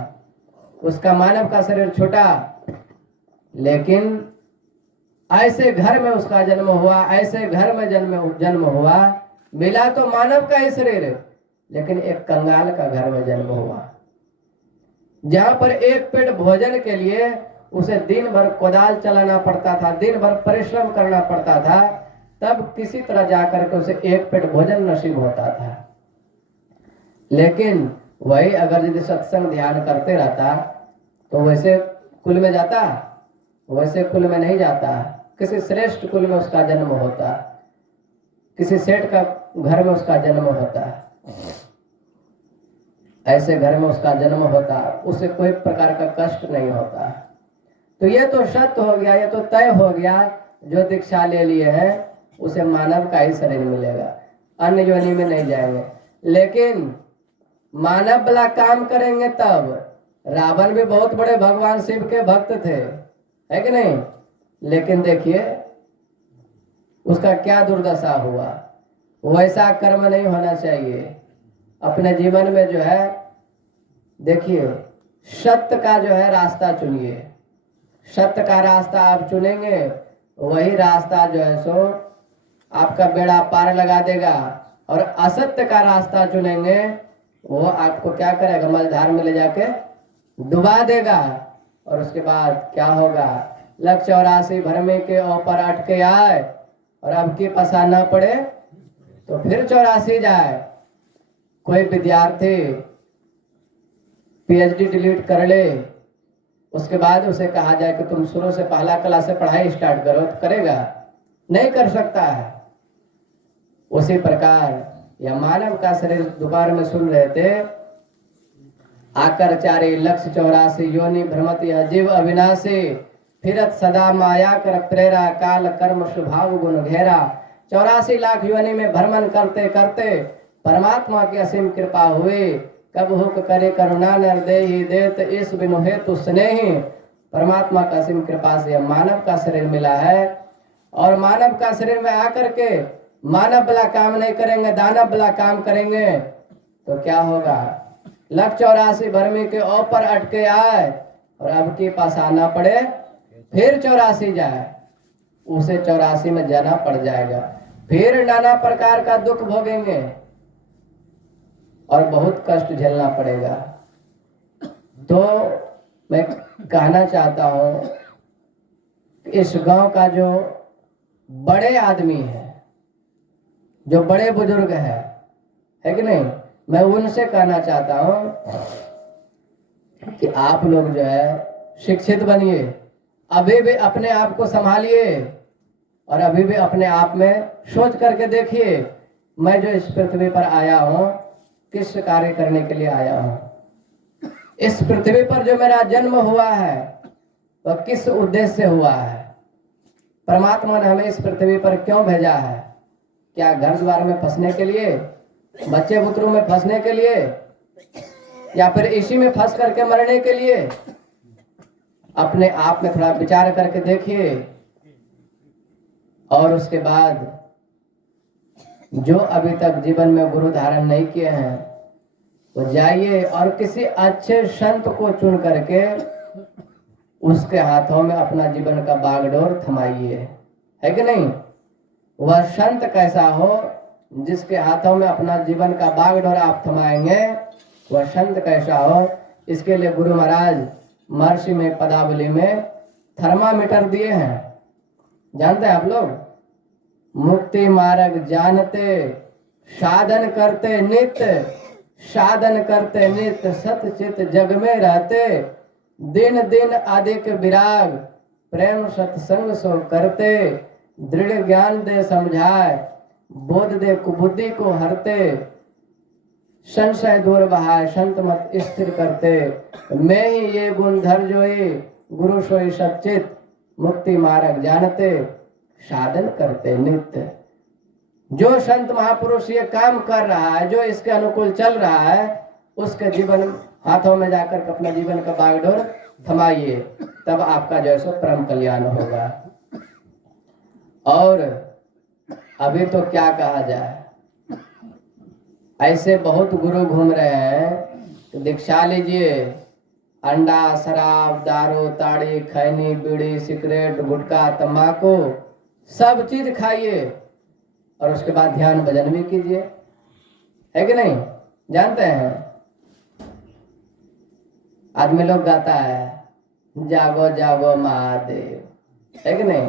उसका मानव का शरीर छोटा, लेकिन ऐसे घर में उसका जन्म हुआ, ऐसे घर में जन्म हुआ, मिला तो मानव का ही शरीर, लेकिन एक कंगाल का घर में जन्म हुआ, जहां पर एक पेट भोजन के लिए उसे दिन भर कोदाल चलाना पड़ता था, दिन भर परिश्रम करना पड़ता था, तब किसी तरह जाकर के उसे एक पेट भोजन नसीब होता था। लेकिन वही अगर यदि सत्संग ध्यान करते रहता तो वैसे कुल में जाता, वैसे कुल में नहीं जाता, किसी श्रेष्ठ कुल में उसका जन्म होता, किसी सेठ का घर में उसका जन्म होता, ऐसे घर में उसका जन्म होता, उसे कोई प्रकार का कष्ट नहीं होता। तो ये तो सत्य हो गया, ये तो तय हो गया, जो दीक्षा ले लिए हैं उसे मानव का ही शरीर मिलेगा, अन्य योनि में नहीं जाएंगे। लेकिन मानव वाला काम करेंगे तब, रावण भी बहुत बड़े भगवान शिव के भक्त थे, है कि नहीं? लेकिन देखिए उसका क्या दुर्दशा हुआ। वैसा कर्म नहीं होना चाहिए। अपने जीवन में जो है देखिए सत्य का जो है रास्ता चुनिए, सत्य का रास्ता आप चुनेंगे, वही रास्ता जो है सो आपका बेड़ा पार लगा देगा। और असत्य का रास्ता चुनेंगे, वो आपको क्या करेगा? मझधार में ले जाके डुबा देगा। और उसके बाद क्या होगा? लख 84 भरमे के ऊपर अटके आए और अब की पसा न पड़े तो फिर 84 जाए। कोई विद्यार्थी पीएचडी डिलीट कर ले, उसके बाद उसे कहा जाए कि तुम शुरू से पहला क्लास से पढ़ाई स्टार्ट करो, तो करेगा? नहीं कर सकता है। उसी प्रकार यह मानव का शरीर दोपहर में सुन रहे थे, आकर चारे लक्ष 84 योनि भ्रमत यह जीव अविनाशी, फिरत सदा माया कर प्रेरा, काल कर्म स्वभाव गुण घेरा। 84 लाख योनि में भ्रमण करते करते परमात्मा की असीम कृपा हुई। कब हुक करे करुणा निर्देही देत इस बिनु हेतु स्नेही। परमात्मा का असीम कृपा से मानव का शरीर मिला है। और मानव का शरीर में आकर के मानव वाला काम नहीं करेंगे, दानव वाला काम करेंगे तो क्या होगा? लख 84 भरमी के ऊपर अटके आए और अब के पास आना पड़े फिर 84 जाए, उसे 84 में जाना पड़ जाएगा, फिर नाना प्रकार का दुख भोगेंगे और बहुत कष्ट झेलना पड़ेगा। तो मैं कहना चाहता हूं इस गांव का जो बड़े आदमी है, जो बड़े बुजुर्ग है कि नहीं, मैं उनसे कहना चाहता हूं कि आप लोग जो है शिक्षित बनिए, अभी भी अपने आप को संभालिए और अभी भी अपने आप में सोच करके देखिए, मैं जो इस पृथ्वी पर आया हूं किस कार्य करने के लिए आया हूं। इस पृथ्वी पर जो मेरा जन्म हुआ है वह किस उद्देश्य से हुआ है? परमात्मा ने हमें इस पृथ्वी पर क्यों भेजा है? क्या घर द्वार में फंसने के लिए, बच्चे बुतरों में फंसने के लिए, या फिर इसी में फंस करके मरने के लिए? अपने आप में थोड़ा विचार करके देखिए। और उसके बाद जो अभी तक जीवन में गुरु धारण नहीं किए हैं तो जाइए और किसी अच्छे संत को चुन करके उसके हाथों में अपना जीवन का बागडोर थमाइए, है कि नहीं? वह संत कैसा हो जिसके हाथों में अपना जीवन का बागडोर आप थमाएंगे, वह संत कैसा हो? इसके लिए गुरु महाराज महर्षि में पदावली में थर्मामीटर दिए हैं, जानते हैं आप लोग? मुक्ति मार्ग जानते साधन करते नित्य, साधन करते नित्य, सतचित जग में रहते दिन दिन अधिक विराग, प्रेम सत्संग सो करते, दृढ़ ज्ञान दे समझाए, बोध दे कुबुद्धि को हरते, संशय दूर बहाय, संत मत स्थिर करते। मैं ही ये गुण धर जोई, गुरु सोई सच्चित, मुक्ति मार्ग जानते, साधन करते नित्य। जो संत महापुरुष ये काम कर रहा है, जो इसके अनुकूल चल रहा है, उसके जीवन हाथों में जाकर के अपना जीवन का बागडोर थमाइए, तब आपका जो है सो परम कल्याण होगा। और अभी तो क्या कहा जाए, ऐसे बहुत गुरु घूम रहे हैं, तो दीक्षा लीजिए, अंडा, शराब, दारू, ताड़ी, खैनी, बीड़ी, सिगरेट, गुटखा, तंबाकू सब चीज खाइए और उसके बाद ध्यान भजन भी कीजिए, है कि नहीं? जानते हैं आदमी लोग गाता है जागो जागो महादेव, है कि नहीं?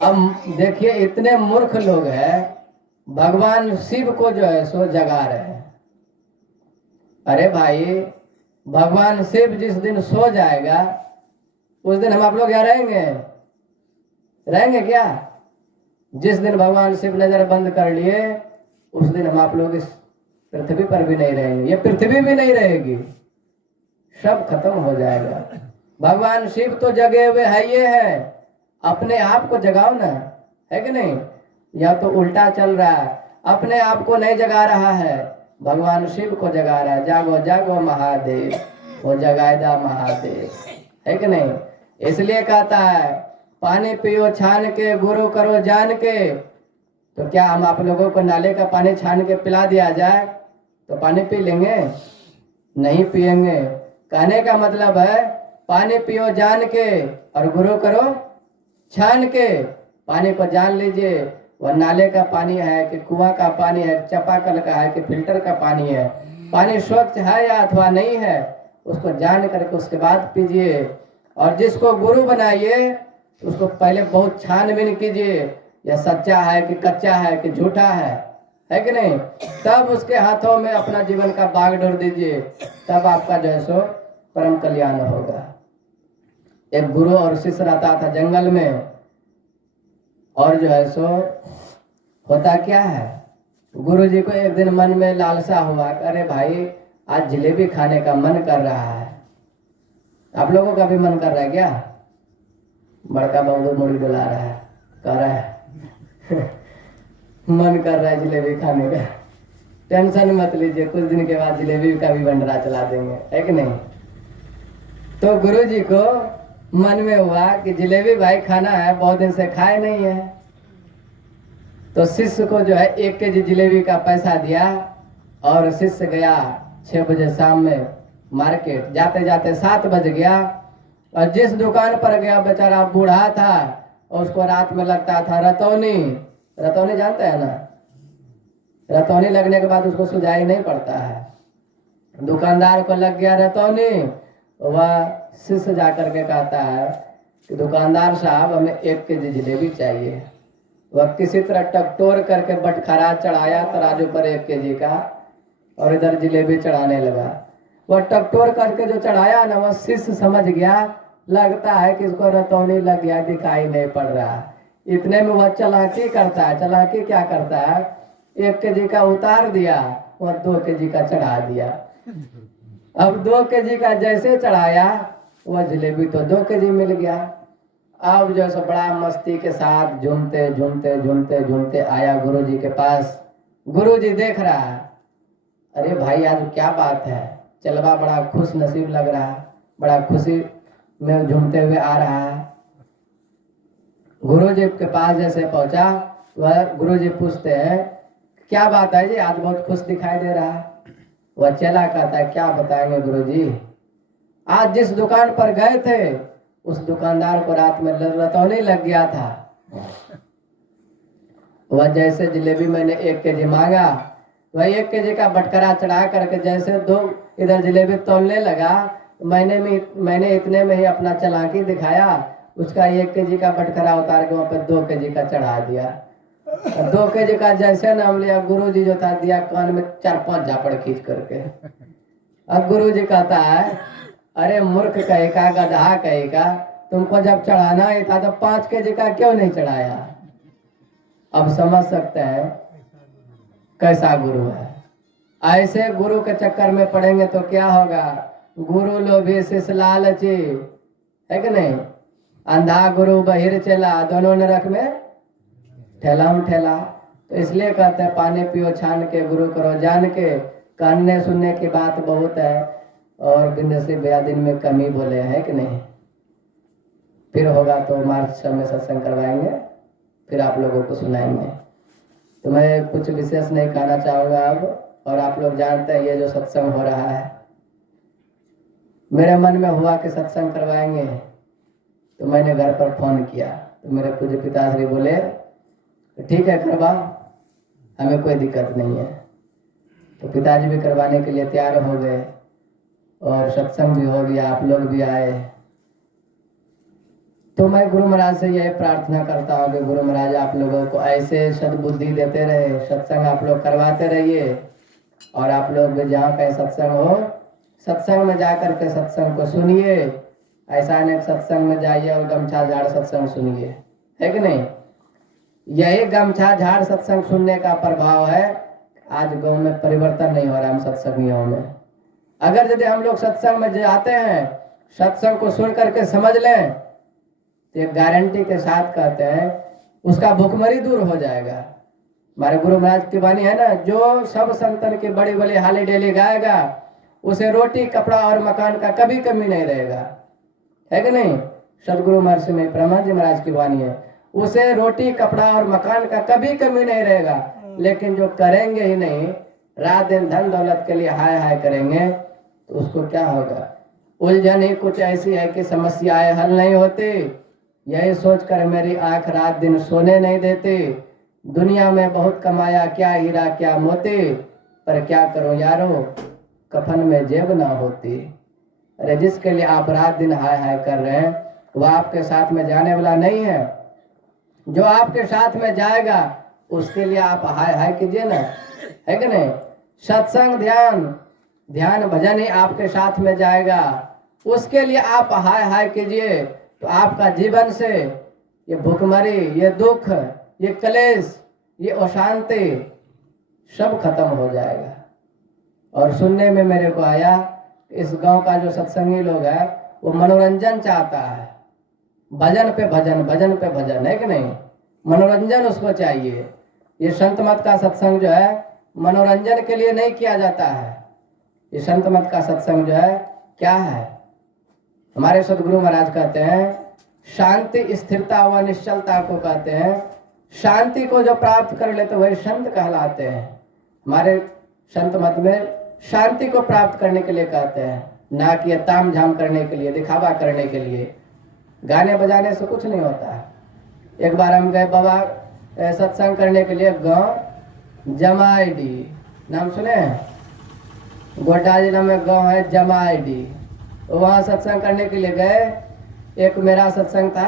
अब देखिए इतने मूर्ख लोग हैं, भगवान शिव को जो है सो जगा रहे हैं। अरे भाई, भगवान शिव जिस दिन सो जाएगा उस दिन हम आप लोग यहाँ रहेंगे? रहेंगे क्या? जिस दिन भगवान शिव नजर बंद कर लिए उस दिन हम आप लोग इस पृथ्वी पर भी नहीं रहेंगे, ये पृथ्वी भी नहीं रहेगी, सब खत्म हो जाएगा। भगवान शिव तो जगे हुए है, ये है, अपने आप को जगाओ ना, है कि नहीं? यह तो उल्टा चल रहा है, अपने आप को नहीं जगा रहा है, भगवान शिव को जगा रहा है। जागो जागो महादेव, वो जगाएदा महादेव, है कि नहीं? इसलिए कहता है पानी पियो छान के, गुरु करो जान के। तो क्या हम आप लोगों को नाले का पानी छान के पिला दिया जाए तो पानी पी लेंगे? नहीं पिएंगे। कहने का मतलब है पानी पियो जान के और गुरु करो छान के। पानी को जान लीजिए, वह नाले का पानी है कि कुआं का पानी है, चापाकल का है कि फिल्टर का पानी है, पानी स्वच्छ है या अथवा नहीं है, उसको जान करके उसके बाद पीजिए। और जिसको गुरु बनाइए उसको पहले बहुत छानबीन कीजिए, यह सच्चा है कि कच्चा है कि झूठा है कि नहीं? तब उसके हाथों में अपना जीवन का बागडोर दीजिए, तब आपका जो है सो परम कल्याण होगा। एक गुरु और शिष्य रहता था जंगल में, और जो है सो होता क्या है, गुरु जी को एक दिन मन में लालसा हुआ, अरे भाई आज जलेबी खाने का मन कर रहा है। आप लोगों का भी मन कर रहा है क्या? बड़का बाबू मुड़ी डुला रहा है, कह रहा है मन कर रहा है जलेबी खाने का। टेंशन मत लीजिए, कुछ दिन के बाद जलेबी का भी भंडारा चला देंगे, है कि नहीं? तो गुरु जी को मन में हुआ कि जलेबी भाई खाना है, बहुत दिन से खाए नहीं है। तो शिष्य को जो है 1 केजी जलेबी का पैसा दिया और शिष्य गया 6 बजे शाम में मार्केट। जाते जाते 7 बज गया और जिस दुकान पर गया बेचारा बूढ़ा था और उसको रात में लगता था रतौनी। रतौनी जानते हैं ना? रतौनी लगने के बाद उसको सुझाई नहीं पड़ता है। दुकानदार को लग गया रतौनी। वह शिष्य जाकर के कहता है कि दुकानदार साहब हमें 1 केजी जलेबी चाहिए। वह किसी तरह टकटोर करके बटखरा चढ़ाया तराजू पर 1 केजी का और इधर जलेबी चढ़ाने लगा। वह टकटोर करके जो चढ़ाया ना, वह शिष्य समझ गया, लगता है कि इसको रतौनी लग गया, दिखाई नहीं पड़ रहा। इतने में वह चालाकी करता है। चालाकी क्या करता है, 1 केजी का उतार दिया, वह 2 केजी का चढ़ा दिया। अब 2 केजी का जैसे चढ़ाया वह जलेबी तो 2 केजी मिल गया। अब जो है बड़ा मस्ती के साथ झूमते झूमते झूमते झूमते आया गुरु जी के पास। गुरु जी देख रहा है, अरे भाई आज क्या बात है, चलवा बड़ा खुश नसीब लग रहा है, बड़ा खुशी में झूमते हुए आ रहा है। गुरु जी के पास जैसे पहुंचा, वह गुरु जी पूछते हैं क्या बात है जी, आज बहुत खुश दिखाई दे रहा है। वह चला कहता है क्या बताएंगे गुरु जी, आज जिस दुकान पर गए थे उस दुकानदार को रात में रतौनी लग गया था। वह जैसे जलेबी मैंने 1 केजी मांगा, वह 1 केजी का बटकरा चढ़ा करके जैसे 2 इधर जलेबी तोलने लगा, मैंने इतने में ही अपना चालाकी दिखाया, उसका 1 केजी का बटकरा उतार के वहाँ पे 2 केजी का चढ़ा दिया। 2 केजी का जैसे नाम लिया, गुरु जी जो था दिया कान में 4-5 झापड़ खींच करके। अब गुरु जी कहता है अरे मूर्ख कहेगा, गधा कहेगा, तुमको जब चढ़ाना ही था तो 5 kg का क्यों नहीं चढ़ाया। अब समझ सकते हैं कैसा गुरु है। ऐसे गुरु के चक्कर में पड़ेंगे तो क्या होगा। गुरु लोभी शिष्य लालची, है कि नहीं। अंधा गुरु बहिर चला, दोनों नरक में ठेलाम ठेला। तो इसलिए कहते हैं पानी पियो छान के, गुरु करो जान के। कहने सुनने की बात बहुत है और बिंदसी भैया दिन में कमी बोले हैं कि नहीं। फिर होगा तो मार्च में सत्संग करवाएंगे, फिर आप लोगों को सुनाएंगे। तो मैं कुछ विशेष नहीं कहना चाहूँगा अब। और आप लोग जानते हैं ये जो सत्संग हो रहा है, मेरे मन में हुआ कि सत्संग करवाएंगे, तो मैंने घर पर फोन किया। तो मेरे पूज्य पिताश्री बोले ठीक है करवाओ, हमें कोई दिक्कत नहीं है। तो पिताजी भी करवाने के लिए तैयार हो गए और सत्संग भी हो गया, आप लोग भी आए। तो मैं गुरु महाराज से यह प्रार्थना करता हूँ कि गुरु महाराज आप लोगों को ऐसे सद्बुद्धि देते रहे, सत्संग आप लोग करवाते रहिए। और आप लोग भी जहाँ कहीं सत्संग हो, सत्संग में जाकर के सत्संग को सुनिए। ऐसा नहीं सत्संग में जाइए और गमछा झाड़ सत्संग सुनिए, है कि नहीं। यही गमछा झाड़ सत्संग सुनने का प्रभाव है। आज गांव में परिवर्तन नहीं हो रहा हम सत्संगियों में। अगर यदि हम लोग सत्संग में जाते हैं, सत्संग को सुन करके समझ लें, तो एक गारंटी के साथ कहते हैं उसका भुखमरी दूर हो जाएगा। हमारे गुरु महाराज की वाणी है ना, जो सब संतन की बड़ी बड़ी हाली डेली गाएगा, उसे रोटी कपड़ा और मकान का कभी कमी नहीं रहेगा, है कि नहीं। सदगुरु महर्षि में ब्रह्मा जी महाराज की वाणी है, उसे रोटी कपड़ा और मकान का कभी कमी नहीं रहेगा। लेकिन जो करेंगे ही नहीं, रात दिन धन दौलत के लिए हाय हाय करेंगे, तो उसको क्या होगा। उलझन ही कुछ ऐसी है कि समस्याएं हल नहीं होती। यही सोचकर मेरी आंख रात दिन सोने नहीं देती। दुनिया में बहुत कमाया, क्या हीरा क्या मोती, पर क्या करूं यारो, कफन में जेब ना होती। अरे जिसके लिए आप रात दिन हाय हाय कर रहे हैं, वह आपके साथ में जाने वाला नहीं है। जो आपके साथ में जाएगा उसके लिए आप हाय हाय कीजिए ना, है कि नहीं। सत्संग ध्यान भजन ही आपके साथ में जाएगा, उसके लिए आप हाय हाय कीजिए। तो आपका जीवन से ये भूखमरी, ये दुख, ये कलेश, ये अशांति सब खत्म हो जाएगा। और सुनने में मेरे को आया, इस गांव का जो सत्संगी लोग है वो मनोरंजन चाहता है। भजन पे भजन, भजन पे भजन, है कि नहीं। मनोरंजन उसको चाहिए। ये संत मत का सत्संग जो है मनोरंजन के लिए नहीं किया जाता है। ये संत मत का सत्संग जो है क्या है। हमारे सदगुरु महाराज कहते हैं शांति स्थिरता व निश्चलता को कहते हैं। शांति को जो प्राप्त कर लेते वही संत कहलाते हैं। हमारे संत मत में शांति को प्राप्त करने के लिए कहते हैं, ना कि ताम झाम करने के लिए, दिखावा करने के लिए। गाने बजाने से कुछ नहीं होता है। एक बार हम गए बाबा सत्संग करने के लिए गांव जमाईडी, नाम सुने हैं, गोड्डा जिला में गांव है जमाईडी। वहाँ सत्संग करने के लिए गए। एक मेरा सत्संग था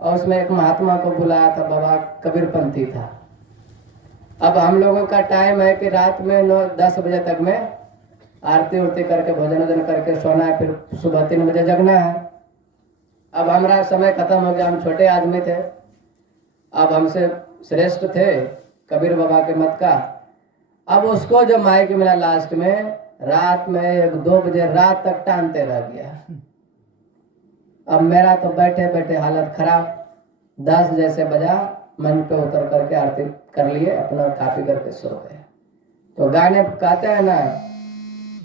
और उसमें एक महात्मा को बुलाया था, बाबा कबीरपंथी था। अब हम लोगों का टाइम है कि रात में 9-10 बजे तक में आरती उरती करके भोजन वोजन करके सोना है, फिर सुबह 3 बजे जगना है। अब हमारा समय खत्म हो गया, हम छोटे आदमी थे। अब हमसे श्रेष्ठ थे कबीर बाबा के मत का। अब उसको जो माइक मिला लास्ट में, रात में 1-2 बजे रात तक टानते रह गया। अब मेरा तो बैठे बैठे हालत खराब। 10 जैसे बजा, मंच पे उतर करके आरती कर लिए, अपना काफी करके सो गए। तो गाने कहते हैं ना,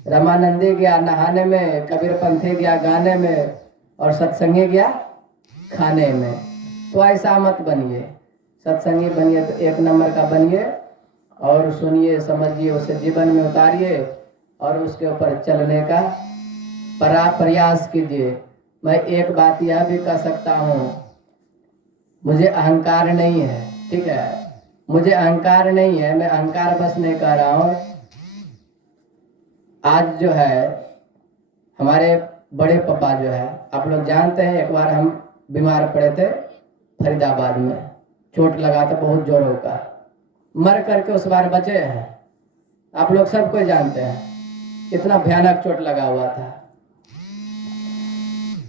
रामानंदी गया नहाने में, कबीरपंथी गया गाने में, और सत्संगी गया खाने में। तो ऐसा मत बनिए। सत्संगी बनिए तो 1 नंबर का बनिए और सुनिए, समझिए, उसे जीवन में उतारिए और उसके ऊपर चलने का प्रयास कीजिए। मैं एक बात यह भी कह सकता हूँ, मुझे अहंकार नहीं है, ठीक है, मुझे अहंकार नहीं है, मैं अहंकार बस नहीं कह रहा हूँ। आज जो है हमारे बड़े पापा जो है, आप लोग जानते हैं, एक बार हम बीमार पड़े थे फरीदाबाद में, चोट लगा था बहुत जोरों का, मर करके उस बार बचे हैं। आप लोग सब कोई जानते हैं, इतना भयानक चोट लगा हुआ था।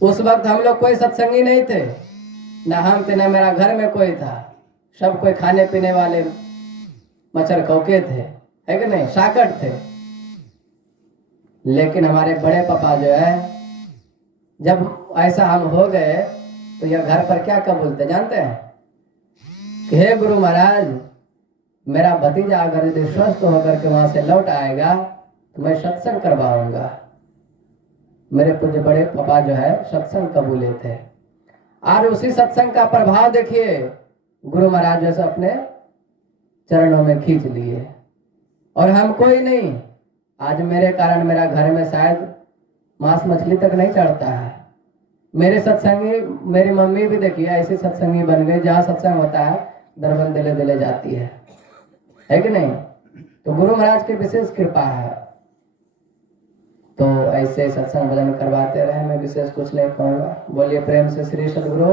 उस वक्त हम लोग कोई सत्संगी नहीं थे, ना हम थे, ना मेरा घर में कोई था। सब कोई खाने पीने वाले मच्छर कौके थे, है कि नहीं, साकट थे। लेकिन हमारे बड़े पापा जो है, जब ऐसा हम हो गए तो यह घर पर क्या बोलते जानते हैं कि हे गुरु महाराज, मेरा भतीजा अगर यदि स्वस्थ होकर के वहां से लौट आएगा तो मैं सत्संग करवाऊंगा। मेरे पूज्य बड़े पापा जो है सत्संग कबूले थे। और उसी सत्संग का प्रभाव देखिए, गुरु महाराज जैसे अपने चरणों में खींच लिए। और हम कोई नहीं, आज मेरे कारण मेरा घर में शायद मांस मछली तक नहीं चढ़ता है। मेरे सत्संगी, मेरी मम्मी भी देखिए ऐसी सत्संगी बन गई, जहाँ सत्संग होता है दरबन दिले दिले जाती है कि नहीं। तो गुरु महाराज की विशेष कृपा है। तो ऐसे सत्संग भजन करवाते रहे, मैं विशेष कुछ नहीं कहूँगा। बोलिए प्रेम से श्री सद्गुरु